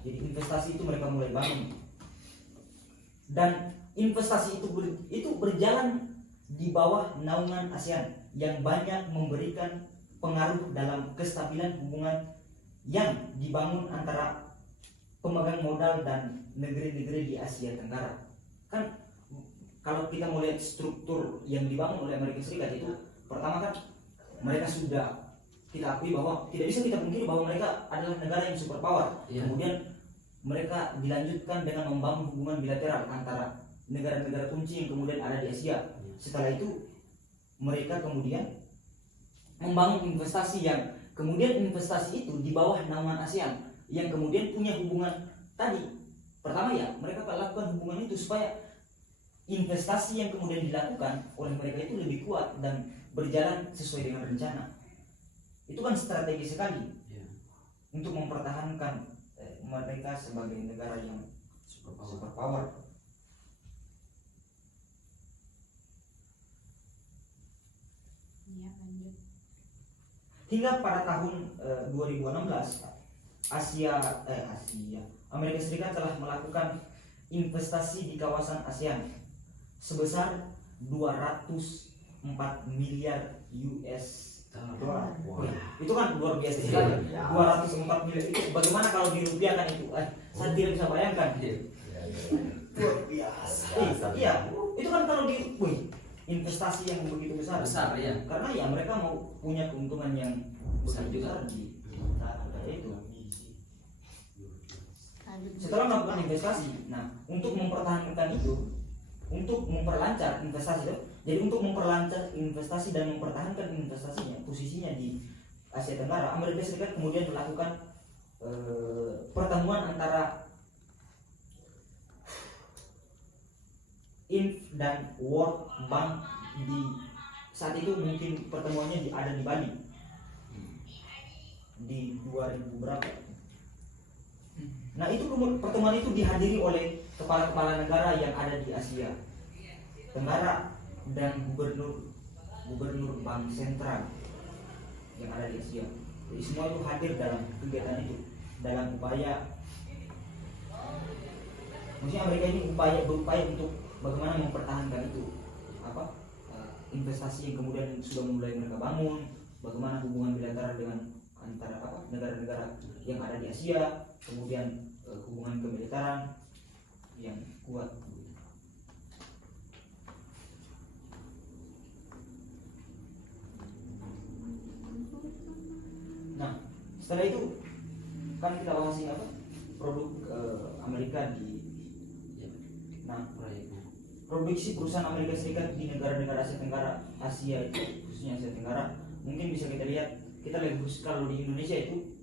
Jadi investasi itu mereka mulai bangun dan investasi itu berjalan di bawah naungan ASEAN yang banyak memberikan pengaruh dalam kestabilan hubungan yang dibangun antara pemegang modal dan negeri-negeri di Asia Tenggara. Kan kalau kita melihat struktur yang dibangun oleh Amerika Serikat itu, pertama kan mereka sudah kita akui bahwa tidak bisa kita pungkiri bahwa mereka adalah negara yang superpower. Iya. Kemudian mereka dilanjutkan dengan membangun hubungan bilateral antara negara-negara kunci yang kemudian ada di Asia. Setelah itu mereka kemudian membangun investasi yang kemudian investasi itu di bawah naungan ASEAN yang kemudian punya hubungan tadi. Pertama ya mereka lakukan hubungan itu supaya investasi yang kemudian dilakukan oleh mereka itu lebih kuat dan berjalan sesuai dengan rencana. Itu kan strategi sekali untuk mempertahankan mereka sebagai negara yang superpower. Iya, lanjut. Hingga pada tahun 2016 Amerika Serikat telah melakukan investasi di kawasan ASEAN sebesar 204 miliar US dolar. Wah. Itu kan luar biasa sekali. 204 miliar itu bagaimana kalau dirupiahkan itu? Saya tidak bisa bayangkan. Luar biasa. Iya, itu kan kalau investasi yang begitu besar. Besar ya. Karena ya mereka mau punya keuntungan yang Besar begitu juga. besar di itu. Setelah melakukan investasi, nah untuk mempertahankan itu, untuk memperlancar investasi itu, jadi untuk memperlancar investasi dan mempertahankan investasinya, posisinya di Asia Tenggara, Amerika Serikat kemudian melakukan pertemuan antara INF dan World Bank di saat itu mungkin pertemuannya ada di Bali di 2000 berapa. Nah itu pertemuan itu dihadiri oleh kepala-kepala negara yang ada di Asia Tenggara dan gubernur bank sentral yang ada di Asia. Jadi semua itu hadir dalam kegiatan itu dalam upaya, maksudnya Amerika ini berupaya untuk bagaimana mempertahankan itu investasi yang kemudian sudah mulai mereka bangun, bagaimana hubungan bilateral dengan antara negara-negara yang ada di Asia, kemudian hubungan kemiliteran yang kuat. Nah, setelah itu kan kita bahas ini produk Amerika di produksi perusahaan Amerika Serikat di negara-negara Asia itu, khususnya Asia Tenggara, mungkin bisa kita lihat, kita lihat kalau di Indonesia itu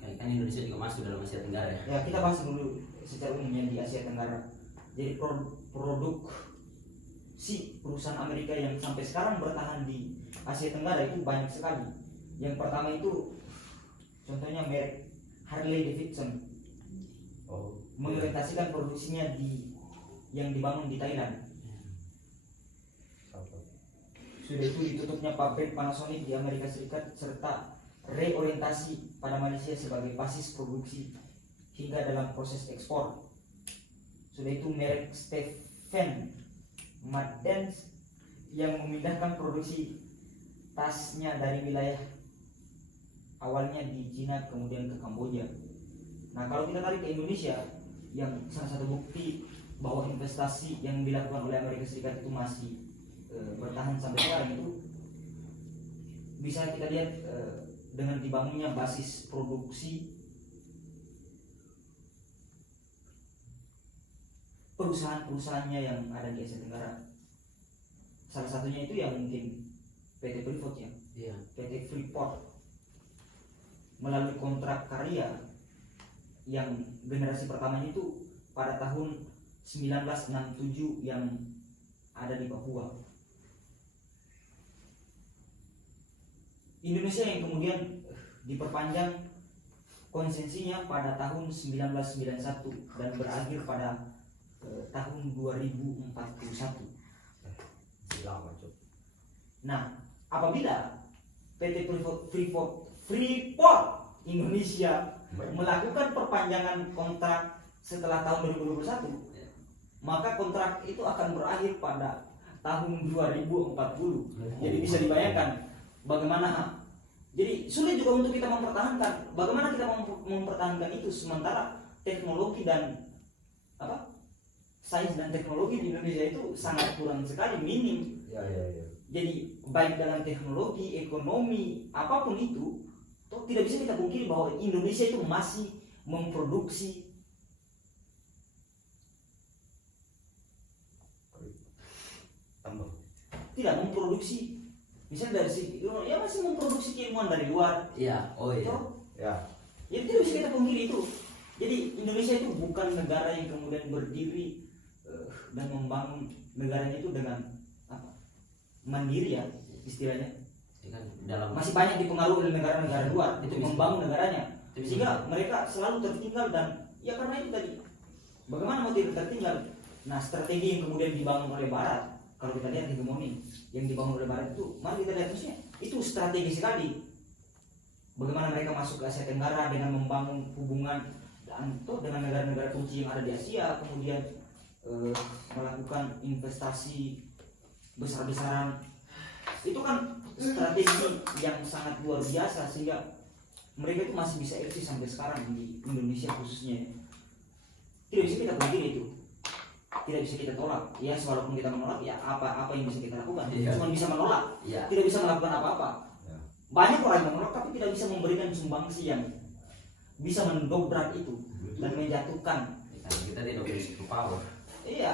Kan Indonesia juga masuk dalam Asia Tenggara ya. ya kita bahas dulu secara umumnya di Asia Tenggara. Jadi produksi perusahaan Amerika yang sampai sekarang bertahan di Asia Tenggara itu banyak sekali. Yang pertama itu contohnya merek Harley Davidson mengorientasikan produksinya yang dibangun di Thailand. Sudah itu ditutupnya pabrik Panasonic di Amerika Serikat serta reorientasi pada Malaysia sebagai basis produksi hingga dalam proses ekspor. Sudah itu merek Stephen Madden yang memindahkan produksi tasnya dari wilayah awalnya di Cina kemudian ke Kamboja. Nah kalau kita tarik ke Indonesia, yang salah satu bukti bahwa investasi yang dilakukan oleh Amerika Serikat itu masih bertahan sampai sekarang itu bisa kita lihat dengan dibangunnya basis produksi perusahaan-perusahaannya yang ada di Asia Tenggara. Salah satunya itu yang mungkin PT Freeport ya. Iya. PT Freeport melalui kontrak karya yang generasi pertamanya itu pada tahun 1967 yang ada di Papua. Indonesia yang kemudian diperpanjang konsensinya pada tahun 1991 dan berakhir pada tahun 2041. Nah, apabila PT Freeport Indonesia melakukan perpanjangan kontrak setelah tahun 2021, maka kontrak itu akan berakhir pada tahun 2040. Jadi bisa dibayangkan bagaimana. Jadi sulit juga untuk kita mempertahankan. Bagaimana kita mempertahankan itu sementara teknologi dan sains dan teknologi di Indonesia itu sangat kurang sekali, minim. Jadi baik dalam teknologi, ekonomi, apapun itu, tidak bisa kita pungkiri bahwa Indonesia itu masih memproduksi misalnya dari segi ya masih memproduksi keilmuan dari luar. Iya, oh iya. Ya. Jadi tidak bisa kita pungkiri itu. Jadi Indonesia itu bukan negara yang kemudian berdiri dan membangun negaranya itu dengan mandiri ya istilahnya. Masih banyak dipengaruhi oleh negara-negara luar untuk membangun negaranya, sehingga mereka selalu tertinggal. Dan ya karena itu tadi, bagaimana mau tidak tertinggal? Nah, strategi yang kemudian dibangun oleh Barat, kalau kita lihat hegemoni yang dibangun oleh Barat itu, mari kita lihat maksudnya itu strategi sekali. bagaimana mereka masuk ke Asia Tenggara dengan membangun hubungan dengan negara-negara kunci yang ada di Asia, kemudian melakukan investasi besar-besaran. Itu kan strategi yang sangat luar biasa, sehingga mereka itu masih bisa eksis sampai sekarang di Indonesia khususnya. Tidak bisa kita pungkiri itu, tidak bisa kita tolak. Ya walaupun kita menolak, ya apa yang bisa kita lakukan? Cuma bisa menolak, tidak bisa melakukan apa-apa. Banyak orang yang menolak tapi tidak bisa memberikan sumbangsi yang bisa mendobrak itu dan menjatuhkan. Kita tidak punya super power. Iya,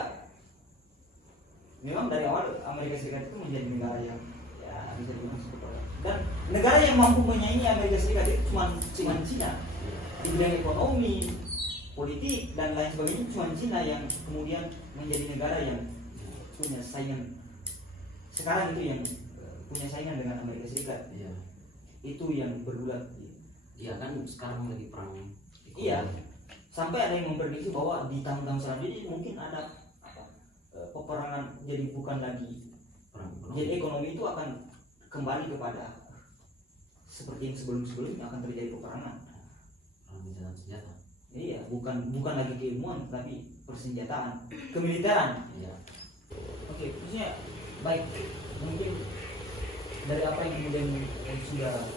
memang dari awal Amerika Serikat itu menjadi negara yang ya bisa dibilang super power. Dan negara yang mampu menyaingi Amerika Serikat itu cuma Cina. Di bidang ekonomi, politik dan lain sebagainya cuma Cina yang kemudian menjadi negara yang punya saingan. Sekarang itu yang punya saingan dengan Amerika Serikat. Iya. Itu yang bergulat. Iya kan sekarang lagi perang. Iya. Sampai ada yang memprediksi bahwa di tahun-tahun selanjutnya mungkin ada peperangan, jadi bukan lagi Perang ekonomi. jadi ekonomi itu akan kembali kepada seperti yang sebelum-sebelumnya akan terjadi peperangan. Perang dengan senjata. Iya, bukan lagi keilmuan tapi persenjataan, kemiliteran. Iya. Oke, maksudnya baik, mungkin dari apa yang kemudian sudah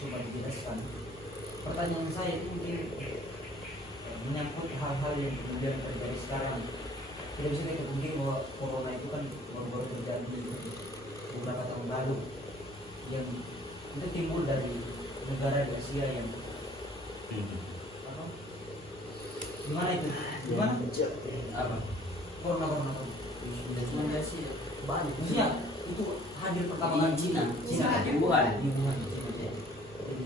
coba dijelaskan, pertanyaan saya itu mungkin menyangkut hal-hal yang kemudian terjadi sekarang. Tidak bisa kita pungkiri bahwa corona itu kan baru-baru terjadi beberapa tahun lalu, yang itu timbul dari negara di Asia yang apa? Gimana itu? Gimana? Apa? Corona. Cuma sih banyak. Maksudnya itu hadir pertama kali Cina. Cina. Di Wuhan. Di Wuhan, Cina. Jadi,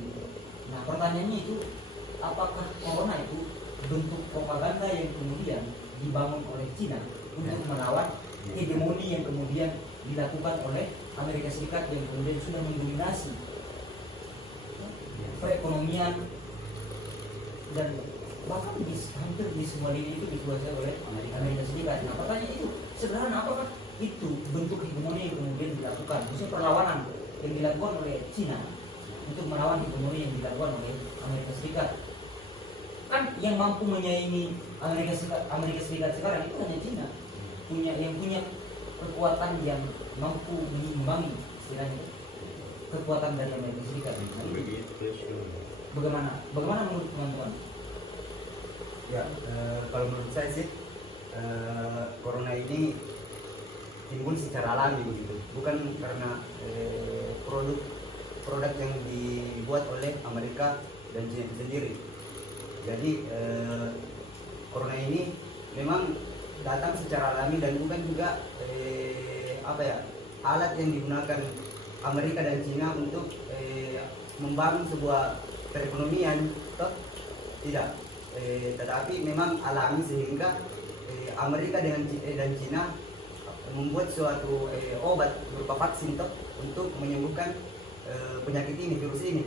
nah pertanyaannya itu, apakah corona itu bentuk propaganda yang kemudian dibangun oleh Cina untuk melawan hegemoni yang kemudian dilakukan oleh Amerika Serikat yang kemudian sudah mendominasi perekonomian dan bahkan hampir di semua lini itu dikuasai oleh Amerika Serikat. Nah pertanyaan itu sederhana, apakah itu bentuk hegemoni yang kemudian dilakukan, maksudnya perlawanan yang dilakukan oleh Cina untuk melawan hegemoni yang dilakukan oleh Amerika Serikat? Kan yang mampu menyaingi Amerika Serikat sekarang itu hanya Cina, yang punya kekuatan yang mampu mengimbangi istilahnya kekuatan dari Amerika Serikat. Bagaimana menurut teman-teman? Ya, kalau menurut saya sih corona ini timbul secara alami begitu, bukan karena produk yang dibuat oleh Amerika dan China sendiri. Jadi corona ini memang datang secara alami dan bukan juga alat yang digunakan Amerika dan China untuk membangun sebuah perekonomian, tidak. Tetapi memang alami sehingga Amerika dan China membuat suatu obat berupa vaksin untuk menyembuhkan penyakit ini, virus ini.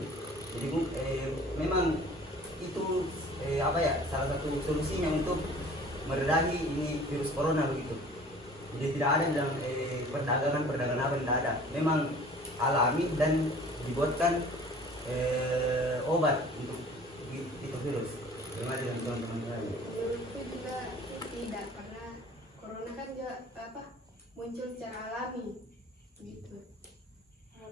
Jadi memang itu salah satu solusinya untuk meredahi ini virus corona begitu. Jadi tidak ada dalam perdagangan apa, tidak ada. Memang alami dan dibuatkan obat untuk itu virus. Bagaimana dengan teman-teman lain? Menurutku juga tidak, karena corona kan juga muncul secara alami gitu.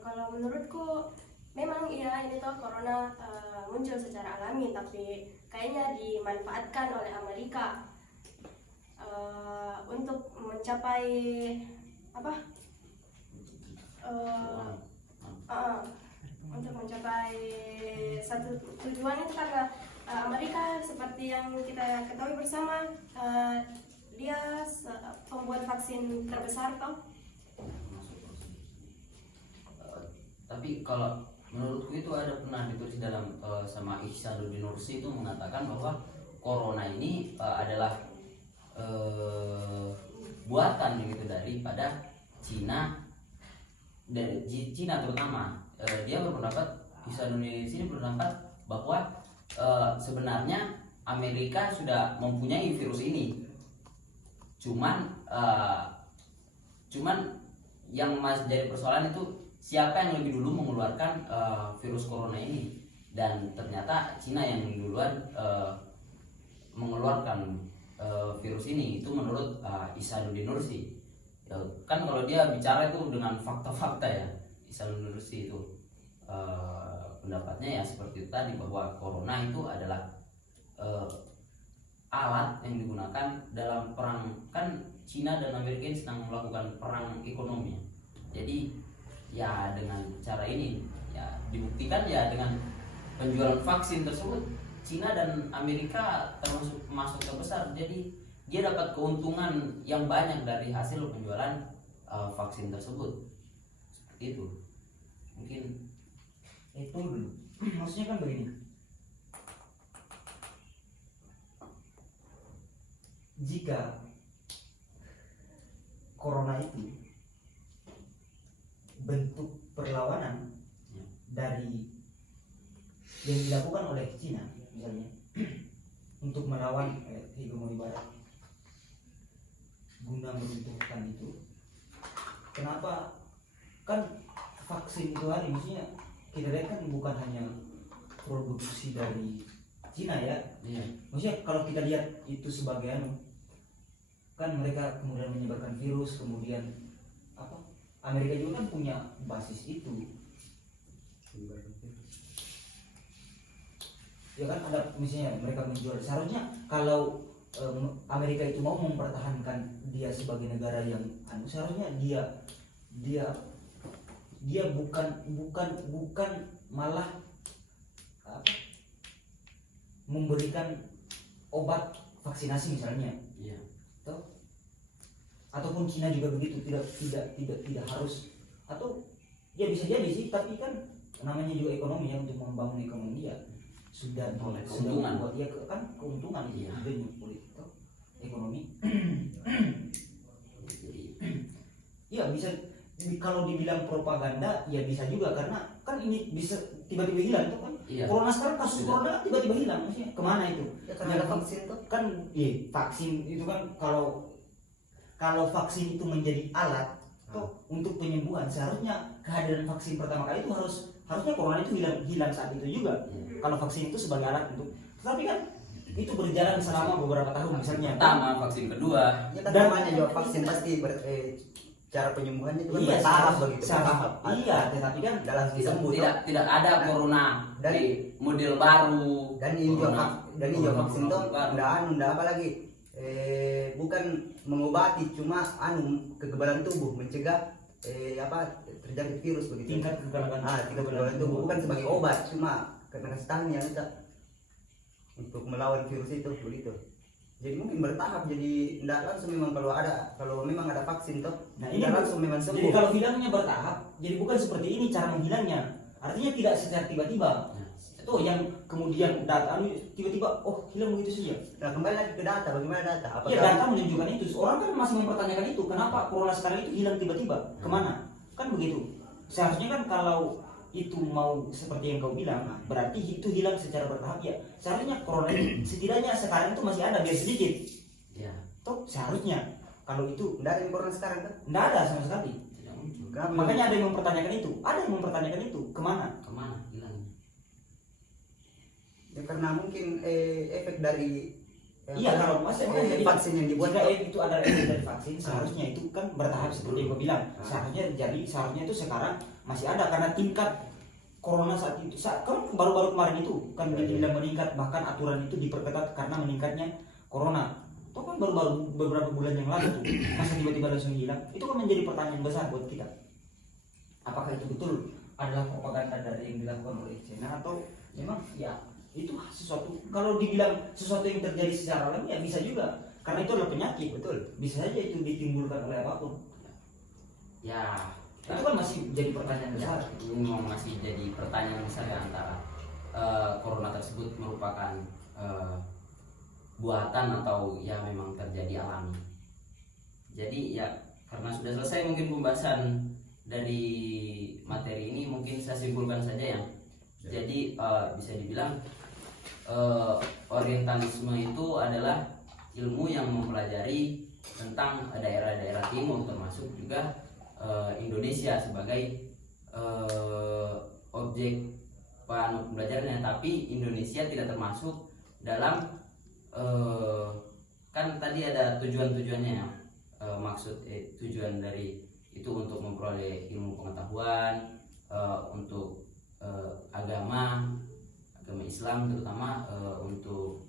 Kalau menurutku memang iya, ini tuh corona muncul secara alami, tapi kayaknya dimanfaatkan oleh Amerika untuk mencapai untuk mencapai satu tujuan itu, karena Amerika seperti yang kita ketahui bersama, dia pembuat vaksin terbesar toh. Tapi kalau menurutku itu ada pernah ditulis dalam sama Ihsanuddin Nursi itu mengatakan bahwa corona ini adalah buatan gitu daripada Cina, dari Cina terutama. Dia berpendapat, Ihsanuddin Nursi ini berpendapat bahwa sebenarnya Amerika sudah mempunyai virus ini, cuman yang jadi persoalan itu siapa yang lebih dulu mengeluarkan virus corona ini. dan ternyata Cina yang duluan mengeluarkan virus ini, itu menurut Ihsanuddin Nursi. Ya, kan kalau dia bicara itu dengan fakta-fakta ya, Ihsanuddin Nursi itu pendapatnya ya seperti itu tadi, bahwa corona itu adalah alat yang digunakan dalam perang. Kan Cina dan Amerika ini sedang melakukan perang ekonomi. Jadi ya dengan cara ini ya dibuktikan ya dengan penjualan vaksin tersebut, Cina dan Amerika termasuk masuk terbesar. Jadi dia dapat keuntungan yang banyak dari hasil penjualan vaksin tersebut. Seperti itu. Mungkin itu dulu. Maksudnya kan begini. Jika corona itu bentuk perlawanan dari yang dilakukan oleh Cina misalnya untuk melawan hegemoni barat guna meruntuhkan itu, kenapa kan vaksin itu hari maksudnya kita lihat kan bukan hanya produksi dari Cina ya, maksudnya kalau kita lihat itu sebagai kan mereka kemudian menyebarkan virus, kemudian apa, Amerika juga kan punya basis itu ya kan, ada misalnya mereka menjual. Seharusnya kalau Amerika itu mau mempertahankan dia sebagai negara yang seharusnya dia bukan malah apa, memberikan obat vaksinasi misalnya, ataupun Cina juga begitu, tidak harus, atau ya bisa jadi sih, tapi kan namanya juga ekonomi ya, untuk membangun ekonomi dia sudah membuat dia kan keuntungan dia politik ekonomi. Ya bisa, kalau dibilang propaganda ya bisa juga, karena kan ini bisa tiba-tiba hilang itu kan. Corona sekarang kasus corona kan tiba-tiba hilang, maksudnya kemana itu? Ya, karena ada vaksin tuh kan, vaksin itu kan, kalau vaksin itu menjadi alat untuk penyembuhan, seharusnya kehadiran vaksin pertama kali itu harusnya corona itu hilang saat itu juga. Kalau vaksin itu sebagai alat untuk, tapi kan itu berjalan selama beberapa tahun misalnya. Pertama, vaksin kedua. Ya kan namanya juga vaksin pasti cara penyembuhannya itu bertahap begitu. Iya, tetapi kan dalam disembuh. Tidak ada corona dari model baru. Dan ini juga vaksin itu ndak apa lagi. Bukan mengobati, cuma kekebalan tubuh, mencegah terjadi virus begitu. Tingkat kekebalan tubuh, bukan sebagai obat, cuma karena tahan yang untuk melawan virus itu begitu. Jadi mungkin bertahap, jadi tidak langsung memang kalau memang ada vaksin toh, ini langsung memang sembuh. Jadi kalau hilangnya bertahap, jadi bukan seperti ini cara menghilangnya. Artinya tidak secara tiba-tiba. Itu yang kemudian data tiba-tiba hilang begitu saja. Nah, kembali lagi ke data, bagaimana data? Iya, data menunjukkan itu. Orang kan masih mempertanyakan itu, kenapa corona sekarang itu hilang tiba-tiba? Kemana? Kan begitu. Seharusnya kan kalau itu mau seperti yang kau bilang, berarti itu hilang secara bertahap ya. Seharusnya corona ini setidaknya sekarang itu masih ada, biar sedikit. Ya. Tuh seharusnya kalau itu tidak ada yang corona sekarang kan? Tidak ada sama sekali. Makanya ada yang mempertanyakan itu. Ada yang mempertanyakan itu. Kemana hilangnya? Ya karena mungkin efek dari kalau maksudnya vaksin yang dibuat. Jika itu adalah efek dari vaksin, seharusnya itu kan bertahap seperti yang kau bilang. Seharusnya itu sekarang masih ada, karena tingkat corona saat itu kan baru-baru kemarin itu kan dibilang meningkat, bahkan aturan itu diperketat karena meningkatnya corona. Itu kan baru-baru beberapa bulan yang lalu tuh, masa tiba-tiba langsung hilang. Itu kan menjadi pertanyaan besar buat kita. Apakah itu betul adalah propaganda dari yang dilakukan oleh China, atau memang ya itu sesuatu, kalau dibilang sesuatu yang terjadi secara alami ya bisa juga, karena itu adalah penyakit, betul, bisa saja itu ditimbulkan oleh apapun ya. Itu kan masih jadi pertanyaan besar. Ini masih jadi pertanyaan besar ya, antara corona tersebut merupakan buatan atau ya memang terjadi alami. Jadi ya karena sudah selesai mungkin pembahasan dari materi ini, mungkin saya simpulkan saja ya. Jadi bisa dibilang orientalisme itu adalah ilmu yang mempelajari tentang daerah-daerah timur, termasuk juga Indonesia sebagai objek pembelajarannya, tapi Indonesia tidak termasuk dalam kan tadi ada tujuannya ya. Maksud tujuan dari itu untuk memperoleh ilmu pengetahuan, untuk agama Islam terutama, untuk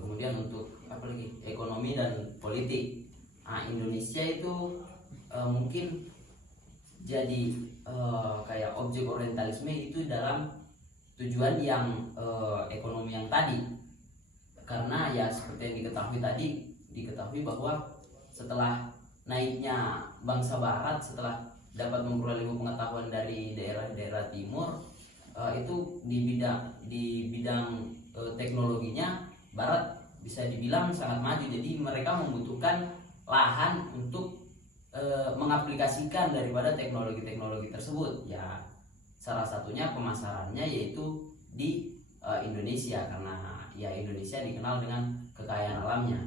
kemudian untuk apa lagi, ekonomi dan politik. Nah, Indonesia itu mungkin jadi kayak objek orientalisme itu dalam tujuan yang ekonomi yang tadi, karena ya seperti yang diketahui bahwa setelah naiknya bangsa Barat, setelah dapat memperoleh ilmu pengetahuan dari daerah-daerah timur, itu di bidang teknologinya Barat bisa dibilang sangat maju. Jadi mereka membutuhkan lahan untuk mengaplikasikan daripada teknologi-teknologi tersebut. Ya salah satunya pemasarannya yaitu di Indonesia, karena ya Indonesia dikenal dengan kekayaan alamnya,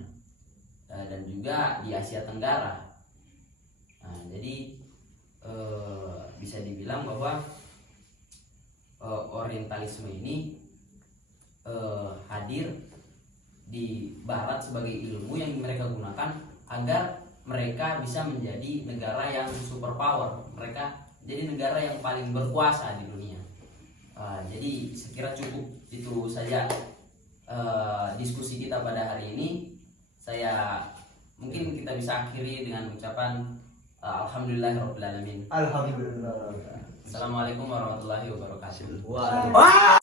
dan juga di Asia Tenggara. Nah, jadi bisa dibilang bahwa orientalisme ini hadir di Barat sebagai ilmu yang mereka gunakan agar mereka bisa menjadi negara yang superpower, mereka jadi negara yang paling berkuasa di dunia. Jadi sekira cukup itu saja diskusi kita pada hari ini. Mungkin kita bisa akhiri dengan ucapan alhamdulillahirabbil alamin. Alhamdulillah. Assalamualaikum warahmatullahi wabarakatuh. Wah.